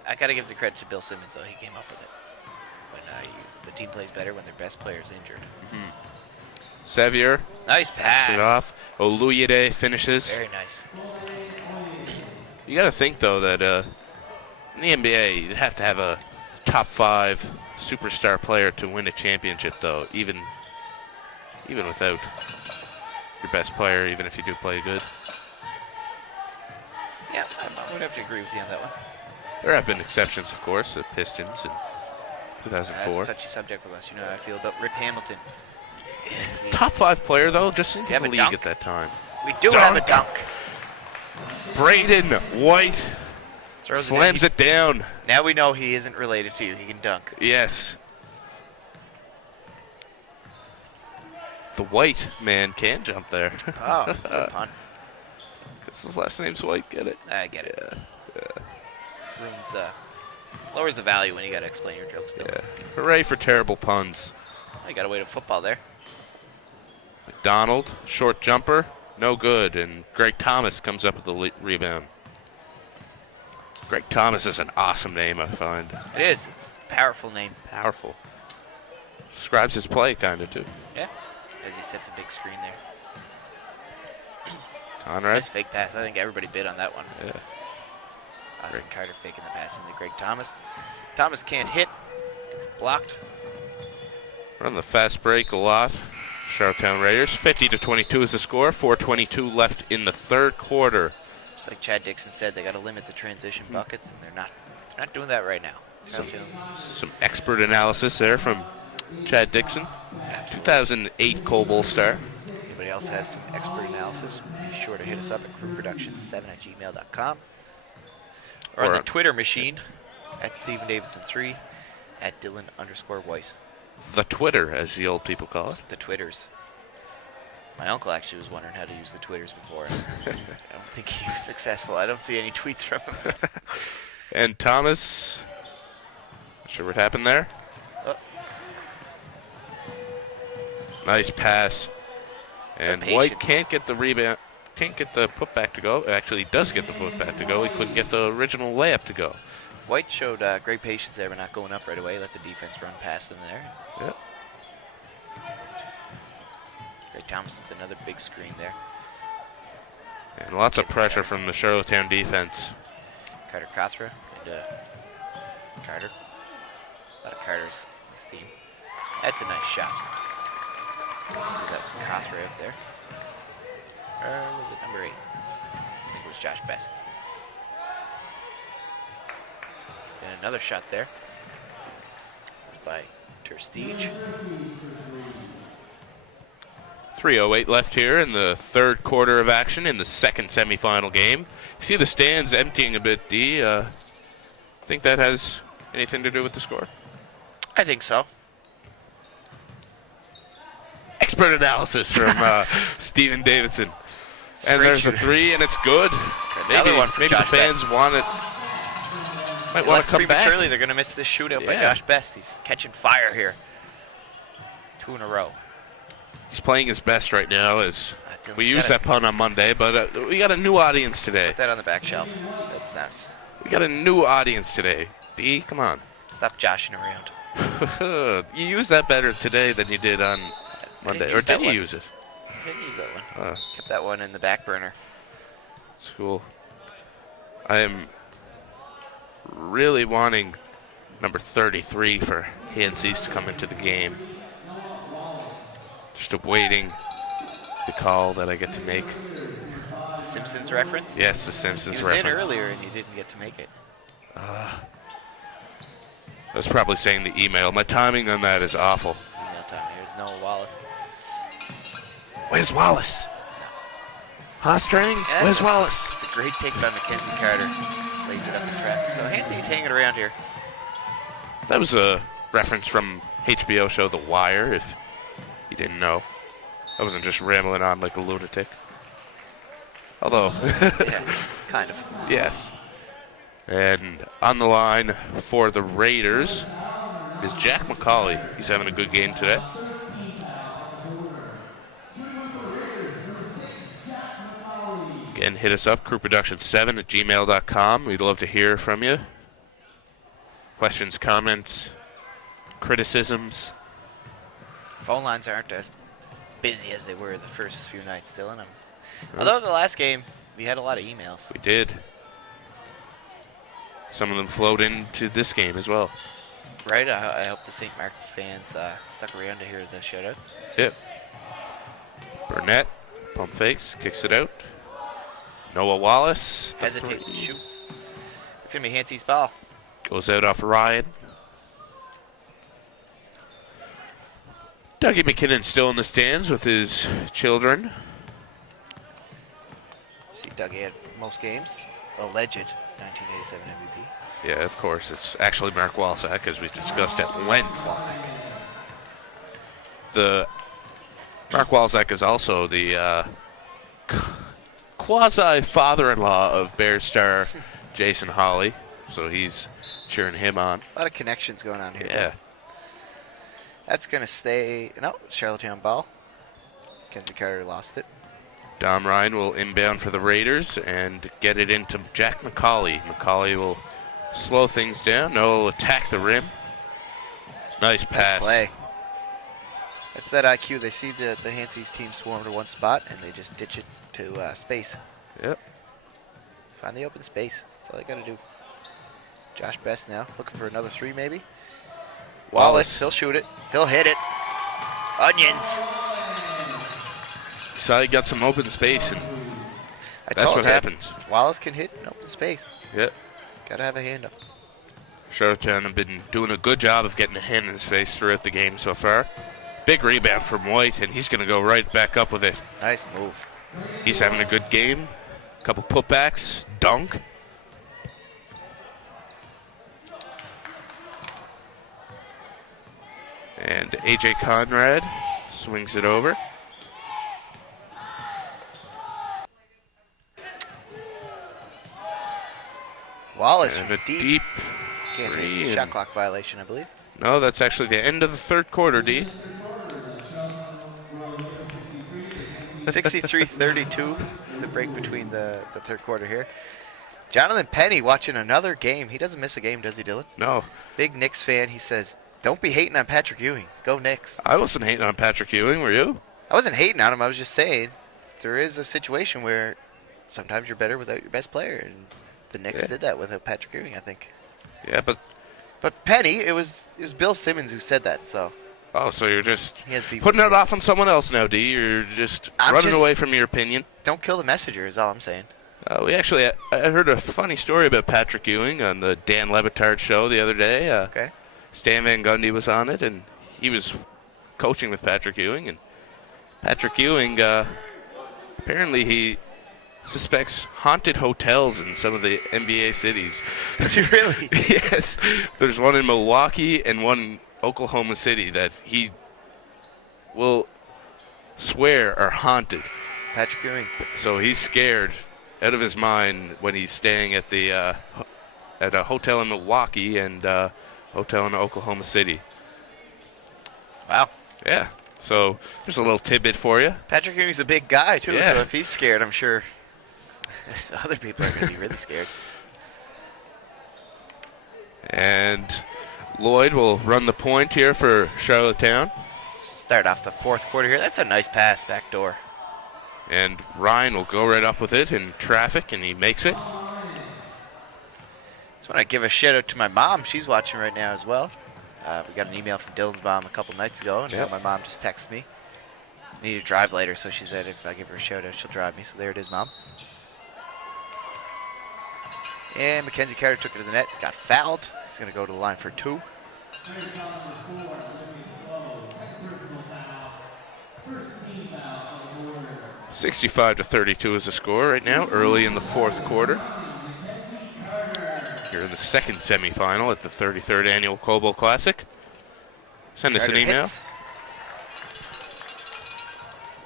I got to give the credit to Bill Simmons, though. He came up with it. When the team plays better when their best player is injured. Sevier. Nice pass. It off. Oluyede finishes. Very nice. You got to think, though, that in the NBA, you'd have to have a top 5 superstar player to win a championship, though, even without your best player, even if you do play good. Yeah, I would have to agree with you on that one. There have been exceptions, of course, the Pistons in 2004. That's a touchy subject with us. You know how I feel about Rip Hamilton. Top 5 player, though, just in the have a league dunk? at that time. We do have a dunk. Breton White slams it down. Now we know he isn't related to you. He can dunk. Yes. The White man can jump there. Oh, good pun. Because his last name's White, get it? I get it. Yeah. Ruins, lowers the value when you got to explain your jokes, though. Yeah. Hooray for terrible puns. Oh, you got away to football there. McDonald, short jumper, no good. And Greg Thomas comes up with the rebound. Greg Thomas is an awesome name, I find. It is. It's a powerful name. Powerful. Describes his play, kind of, too. Yeah. As he sets a big screen there. Conrad. Nice fake pass. I think everybody bid on that one. Yeah. Austin Carter faking the pass into Greg Thomas. Thomas can't hit. It's blocked. Run the fast break a lot. Charlottetown Raiders. 50-22 is the score. 4:22 left in the third quarter. Just like Chad Dixon said, they got to limit the transition buckets, and they're not doing that right now. Some expert analysis there from Chad Dixon. Absolutely. 2008 Cole Bowl star. Anybody else has some expert analysis, be sure to hit us up at crewproduction7@gmail.com. Or on the Twitter machine at StephenDavidson3 at Dylan_White. The Twitter, as the old people call it. The Twitters. My uncle actually was wondering how to use the Twitters before. I don't think he was successful. I don't see any tweets from him. And Thomas, not sure what happened there. Oh. Nice pass. And But White patience. can't get the rebound, can't get the putback to go. Actually, he does get the putback to go. He couldn't get the original layup to go. White showed great patience there, but not going up right away. Let the defense run past him there. Yep. Greg Thompson's another big screen there. And lots of pressure from the Charlottetown defense. Carter Cothra and Carter. A lot of Carters in this team. That's a nice shot. That was Cothra out there. Or was it number 8? I think it was Josh Best. And another shot there. By Terstige. 3:08 left here in the third quarter of action in the second semifinal game. You see the stands emptying a bit, D. Think that has anything to do with the score? I think so. Expert analysis from Steven Davidson. And there's a three, and it's good. Another one for maybe Josh the fans Best. might want to come back. Prematurely, they're going to miss this shootout by Josh Best. He's catching fire here. 2 in a row. He's playing his best right now. As we used that pun on Monday, but we got a new audience today. Put that on the back shelf. That's not. We got a new audience today. D, come on. Stop joshing around. You used that better today than you did on Monday. Or did you use it? I didn't use that one. Kept that one in the back burner. That's cool. I am really wanting number 33 for Hants East to come into the game. Just awaiting the call that I get to make. The Simpsons reference? Yes, the Simpsons reference. You was in earlier and you didn't get to make it. I was probably saying the email. My timing on that is awful. Email time. There's no Wallace. Where's Wallace? Hostring? Yeah, Where's Wallace? It's a great take by Mackenzie Carter. Lays it up in traffic. So Hansy's hanging around here. That was a reference from HBO show The Wire, if you didn't know. I wasn't just rambling on like a lunatic. Although. Yeah, kind of. Yes. And on the line for the Raiders is Jack McCauley. He's having a good game today. Again, hit us up, crewproduction7@gmail.com. We'd love to hear from you. Questions, comments, criticisms. Phone lines aren't as busy as they were the first few nights, Dylan. Although the last game, we had a lot of emails. We did. Some of them flowed into this game as well. Right? I hope the St. Mark fans stuck around to hear the shoutouts. Yep. Burnett, pump fakes, kicks it out. Noah Wallace. Hesitates and shoots. It's going to be Hansy's ball. Goes out off Ryan. Dougie McKinnon still in the stands with his children. See, Dougie had most games. Alleged 1987 MVP. Yeah, of course. It's actually Mark Walsack, as we discussed at length. The Mark Walsack is also the quasi-father-in-law of Bears star Jason Hawley, so he's cheering him on. A lot of connections going on here. Yeah. Though. That's going to stay. No, Charlottetown ball. Kenzie Carter lost it. Dom Ryan will inbound for the Raiders and get it into Jack McCauley. McCauley will slow things down. Noah will attack the rim. Nice pass. Nice play. That's that IQ. They see the Hansy's team swarm to one spot, and they just ditch it to space. Yep. Find the open space. That's all they got to do. Josh Best now, looking for another three maybe. Wallace, he'll shoot it. He'll hit it. Onions. So he got some open space, and that's what happens. Wallace can hit in open space. Yep. Got to have a hand up. Charlottetown have been doing a good job of getting a hand in his face throughout the game so far. Big rebound from White, and he's going to go right back up with it. Nice move. He's having a good game. A couple putbacks. Dunk. And A.J. Conrad swings it over. Wallace And a deep. deep Can't three. hit. Shot clock violation, I believe. No, that's actually the end of the third quarter, D. 63-32, the break between the third quarter here. Jonathan Penny watching another game. He doesn't miss a game, does he, Dylan? No. Big Knicks fan. He says, don't be hating on Patrick Ewing. Go Knicks. I wasn't hating on Patrick Ewing, were you? I wasn't hating on him. I was just saying there is a situation where sometimes you're better without your best player, and the Knicks did that without Patrick Ewing, I think. Yeah, but Penny, it was Bill Simmons who said that, so. Oh, so you're just He has beef putting with it me. off on someone else now, D. You're just running away from your opinion. Don't kill the messenger is all I'm saying. I heard a funny story about Patrick Ewing on the Dan Le Batard show the other day. Okay. Stan Van Gundy was on it, and he was coaching with Patrick Ewing, and Patrick Ewing, apparently he suspects haunted hotels in some of the NBA cities. Does he really? Yes. There's one in Milwaukee and one in Oklahoma City that he will swear are haunted. Patrick Ewing. So he's scared out of his mind when he's staying at the at a hotel in Milwaukee and hotel in Oklahoma City. Wow. Yeah. So there's a little tidbit for you. Patrick Ewing's a big guy, too, Yeah. so if he's scared, I'm sure other people are going to be really scared. And Lloyd will run the point here for Charlottetown. Start off the fourth quarter here. That's a nice pass back door. And Ryan will go right up with it in traffic, and he makes it. Just want to give a shout out to my mom. She's watching right now as well. We got an email from Dylan's mom a couple nights ago, and Yep. my mom just texted me. I need to drive later, so she said if I give her a shout out, she'll drive me. So there it is, Mom. And Mackenzie Carter took it to the net, got fouled. He's going to go to the line for 2. 65-32 is the score right now, early in the fourth quarter. Here in the second semifinal at the 33rd Annual Cobo Classic. Send us an Carter email. hits.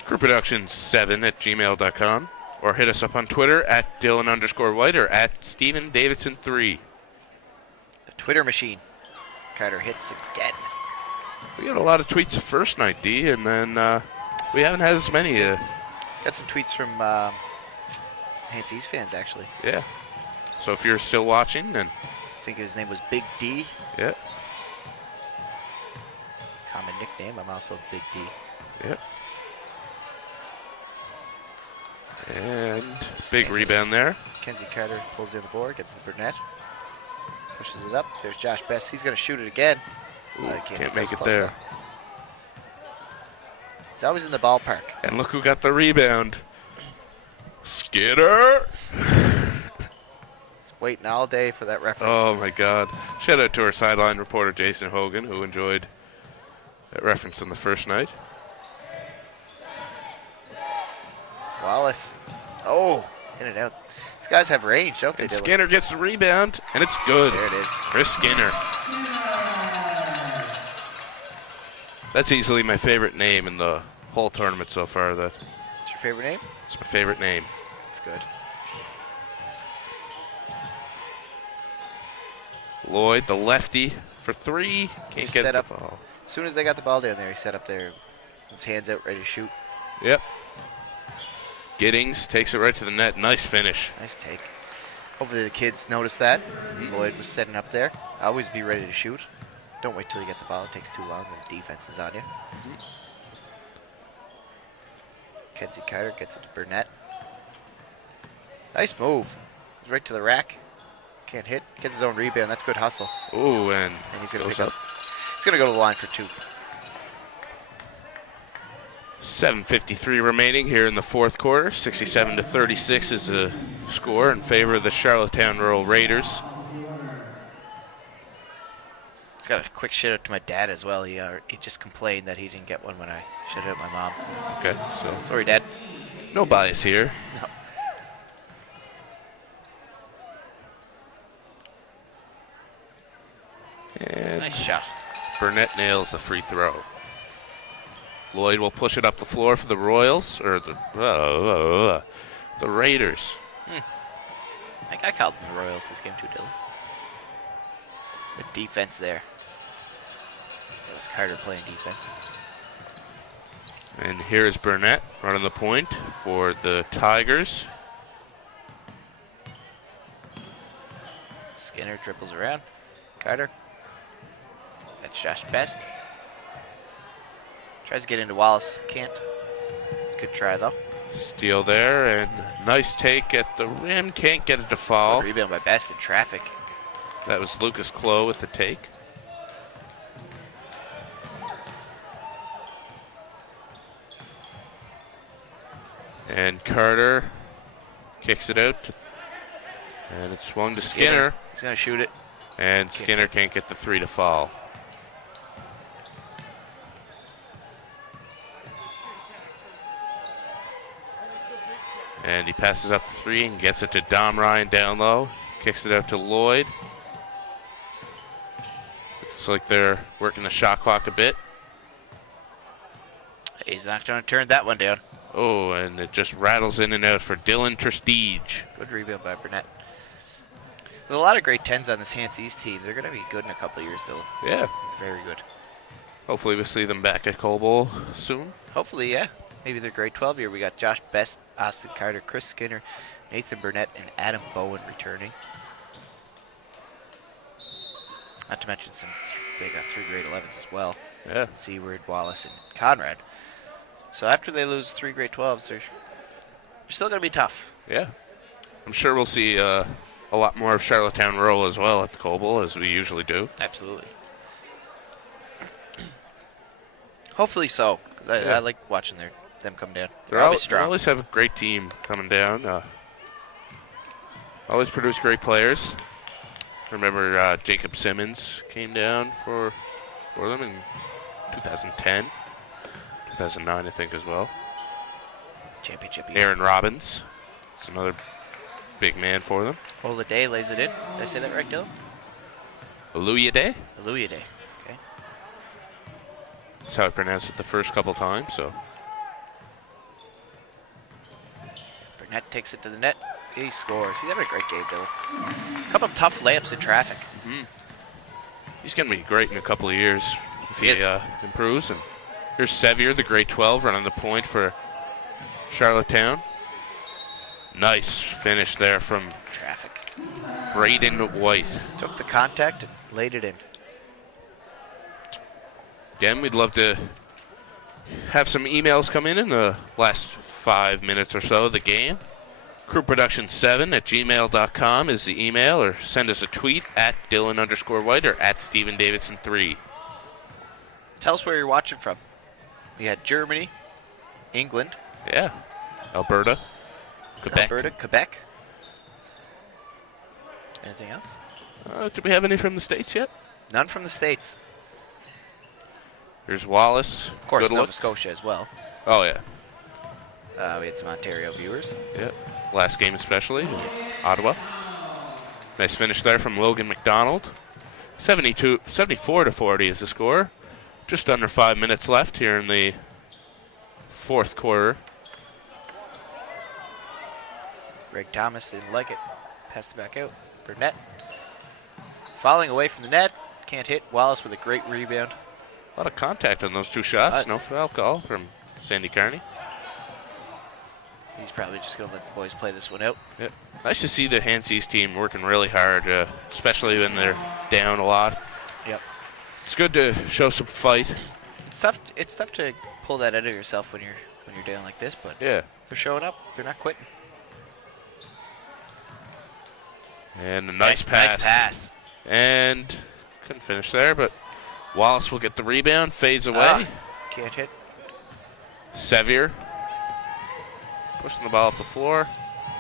crewproductions7@gmail.com, or hit us up on Twitter at Dylan_White or at Steven Davidson3. The Twitter machine. Carter hits again. We got a lot of tweets the first night, D, and then we haven't had as many. Got some tweets from Hants East fans, actually. Yeah. So if you're still watching, then I think his name was Big D. yeah, Common nickname. I'm also Big D. yep. And big rebound there. Mackenzie Carter pulls in the board, gets the net, pushes it up. There's Josh Best. He's going to shoot it again. Ooh, He can't goes make it close there. though. He's always in the ballpark. And look who got the rebound. Skinner. He's waiting all day for that reference. Oh my God! Shout out to our sideline reporter Jason Hogan, who enjoyed that reference on the first night. Wallace. Oh, in and out. These guys have range, don't they, And Dylan? Skinner gets the rebound, and it's good. There it is. Chris Skinner. That's easily my favorite name in the whole tournament so far. What's your favorite name? It's my favorite name. That's good. Lloyd, the lefty, for 3. Can't He's get set the up. ball. As soon as they got the ball down there, he set up there. His hands out, ready to shoot. Yep. Giddings takes it right to the net. Nice finish. Nice take. Hopefully the kids noticed that. Lloyd was setting up there. Always be ready to shoot. Don't wait till you get the ball. It takes too long when the defense is on you. Kenzie Carter gets it to Burnett. Nice move. He's right to the rack. Can't hit. Gets his own rebound. That's good hustle. Ooh, and And he's going to goes pick up. He's going to go to the line for 2. 7:53 remaining here in the fourth quarter. 67-36 is the score in favor of the Charlottetown Rural Raiders. He's got a quick shout out to my dad as well. He just complained that he didn't get one when I shouted out my mom. Okay, so Sorry, Dad. no bias here. No. And Nice shot. Burnett nails the free throw. Lloyd will push it up the floor for the Royals, or the Raiders. I think I called them the Royals this game too, Dylan. Good defense there. It was Carter playing defense. And here is Burnett running the point for the Tigers. Skinner dribbles around. Carter. That's Josh Best. Tries to get into Wallace. Can't. It's a good try, though. Steal there, and nice take at the rim. Can't get it to fall. Good rebound by Best in traffic. That was Lucas Clough with the take. And Carter kicks it out. And it's swung to Skinner. He's going to shoot it. And Skinner can't get the 3 to fall. And he passes up the 3 and gets it to Dom Ryan down low. Kicks it out to Lloyd. Looks like they're working the shot clock a bit. He's not going to turn that one down. Oh, and it just rattles in and out for Dylan Trestige. Good rebound by Burnett. There's a lot of great 10s on this Hants East team. They're going to be good in a couple of years, though. Yeah. Very good. Hopefully we'll see them back at Coble soon. Hopefully, yeah. Maybe their grade 12 year. We got Josh Best, Austin Carter, Chris Skinner, Nathan Burnett, and Adam Bowen returning. Not to mention they got 3 grade 11s as well. Yeah. Seward, Wallace, and Conrad. So after they lose 3 grade 12s, they're still going to be tough. Yeah. I'm sure we'll see a lot more of Charlottetown roll as well at the Coble, as we usually do. Absolutely. Hopefully so, because I like watching them come down. They're always strong. They always have a great team coming down. Always produce great players. Remember Jacob Simmons came down for them in 2010, 2009 I think as well. Championship year. Aaron Robbins is another big man for them. Olade lays it in. Did I say that right, Dylan? Aluyade? Aluyade. Okay. That's how I pronounced it the first couple times. So Burnett takes it to the net. He scores. He's having a great game, Dylan. A couple of tough layups in traffic. He's going to be great in a couple of years if he Yes. improves. And here's Sevier, the grade 12, running the point for Charlottetown. Nice finish there from Traffic. Breton White. Took the contact and laid it in. Again, we'd love to have some emails come in the last 5 minutes or so of the game. crewproduction7@gmail.com is the email, or send us a tweet at Dylan_White or at StephenDavidson3. Tell us where you're watching from. We had Germany, England, Yeah. Alberta, Quebec. Quebec. Anything else? Do we have any from the States yet? None from the States. Here's Wallace. Of course, Good Nova look. Scotia as well. Oh, yeah. We had some Ontario viewers. Yeah. Last game especially. Ottawa. Nice finish there from Logan McDonald. 74-40 is the score. Just under 5 minutes left here in the fourth quarter. Greg Thomas didn't like it. Passed it back out. Burnett. Falling away from the net. Can't hit. Wallace with a great rebound. A lot of contact on those 2 shots. Nice. No foul call from Sandy Carney. He's probably just going to let the boys play this one out. Yep. Nice to see the Hants East team working really hard, especially when they're down a lot. Yep. It's good to show some fight. It's tough to pull that out of yourself when you're down like this, but Yeah. they're showing up. They're not quitting. And a nice pass. And couldn't finish there, but Wallace will get the rebound, fades away. Can't hit. Sevier pushing the ball up the floor.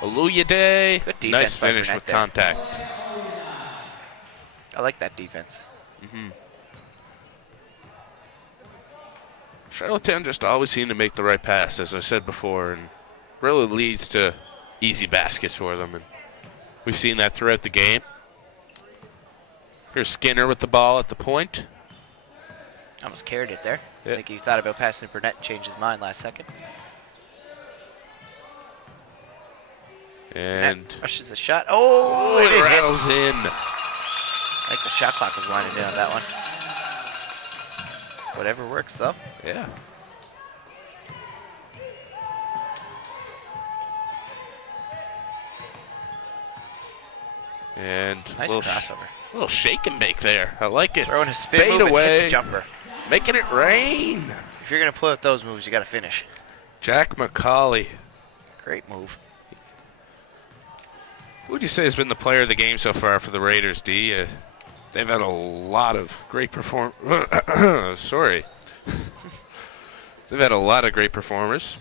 Aluyade. Good defense Nice by finish Burnett with there. contact. I like that defense. Charlottetown just always seem to make the right pass, as I said before, and really leads to easy baskets for them. And we've seen that throughout the game. Here's Skinner with the ball at the point. Almost carried it there. Yeah. I think he thought about passing to Burnett and changed his mind last second. And Burnett rushes the shot. Oh, it it rattles hits. in. I think the shot clock was winding down that one. Whatever works, though. Yeah. And Nice crossover. little shake and bake there. I like it. Throwing a spin Fade move and hit away. the jumper. Making it rain. If you're going to pull out those moves, you got to finish. Jack McCauley. Great move. Who would you say has been the player of the game so far for the Raiders, D? They've had a lot of great Sorry. They've had a lot of great performers.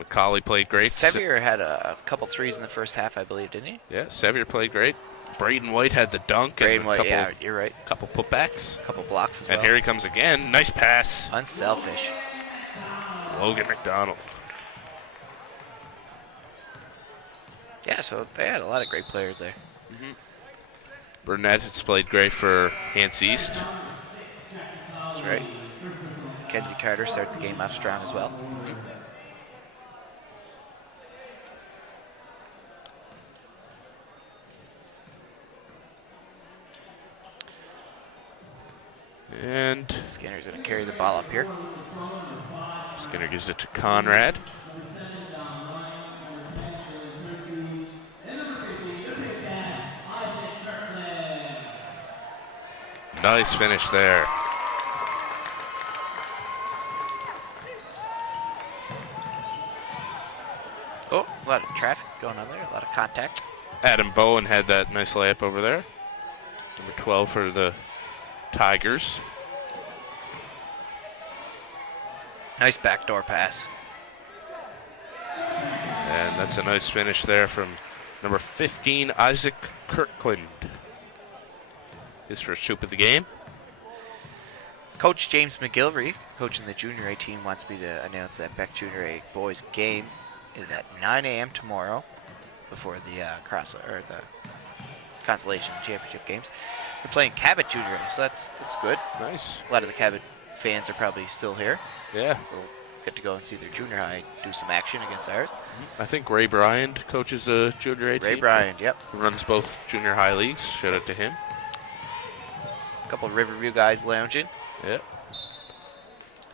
McCauley played great. Sevier had a couple threes in the first half, I believe, didn't he? Yeah, Sevier played great. Braden White had the dunk Braden and White, couple, yeah, you're right. couple putbacks. A couple blocks as well. And here he comes again. Nice pass. Unselfish. Logan McDonald. Yeah, so they had a lot of great players there. Burnett has played great for Hants East. That's right. Kenzie Carter started the game off strong as well. And Skinner's going to carry the ball up here. Skinner gives it to Conrad. Nice finish there. Oh, a lot of traffic going on there, a lot of contact. Adam Bowen had that nice layup over there. Number 12 for the Tigers. Nice backdoor pass. And that's a nice finish there from number 15, Isaac Kirkland. His first shoot of the game. Coach James McGilvery, coaching the Junior A team, wants me to announce that Beck Junior A boys game is at 9 a.m. tomorrow before the the Consolation Championship games. We're playing Cabot Junior A, so that's good. Nice. A lot of the Cabot fans are probably still here. Yeah. So they'll get to go and see their junior high do some action against ours. I think Ray Bryant coaches the Junior A team. Ray Bryant, yep. Runs both junior high leagues. Shout out to him. A couple of Riverview guys lounging. Yep.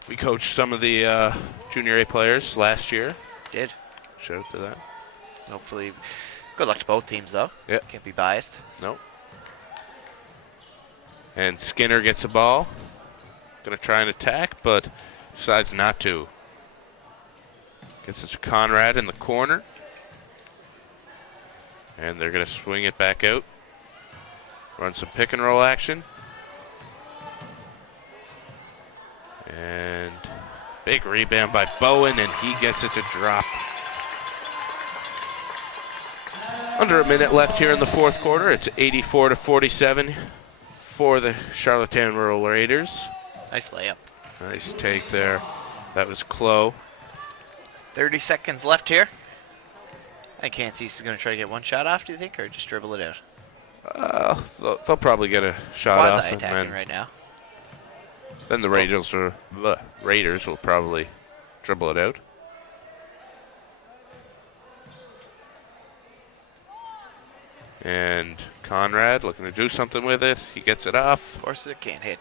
We coached some of the Junior A players last year. Did. Shout out to that. Hopefully, good luck to both teams, though. Yep. Can't be biased. Nope. And Skinner gets the ball. Going to try and attack, but decides not to. Gets it to Conrad in the corner. And they're going to swing it back out. Run some pick and roll action. And big rebound by Bowen, and he gets it to drop. Under a minute left here in the fourth quarter. It's 84-47 for the Charlottetown Rural Raiders. Nice layup. Nice take there. That was Clough. 30 seconds left here. I think Hants East is going to try to get one shot off, do you think, or just dribble it out? They'll probably get a shot off. Quasi-attacking right now. Then the Raiders will probably dribble it out. And Conrad looking to do something with it. He gets it off. Forces it, can't hit.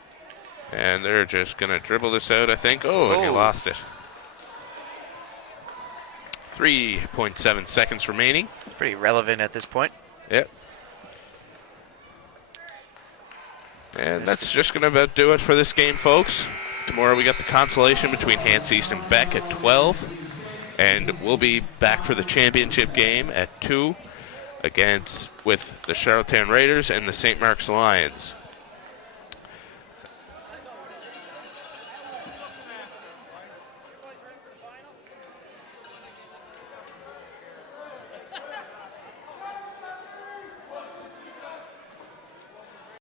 And they're just going to dribble this out, I think. Oh, and he lost it. 3.7 seconds remaining. It's pretty relevant at this point. Yep. And that's just going to about do it for this game, folks. Tomorrow we got the consolation between Hants East and Beck at 12. And we'll be back for the championship game at 2 with the Charlottetown Raiders and the St. Mark's Lions.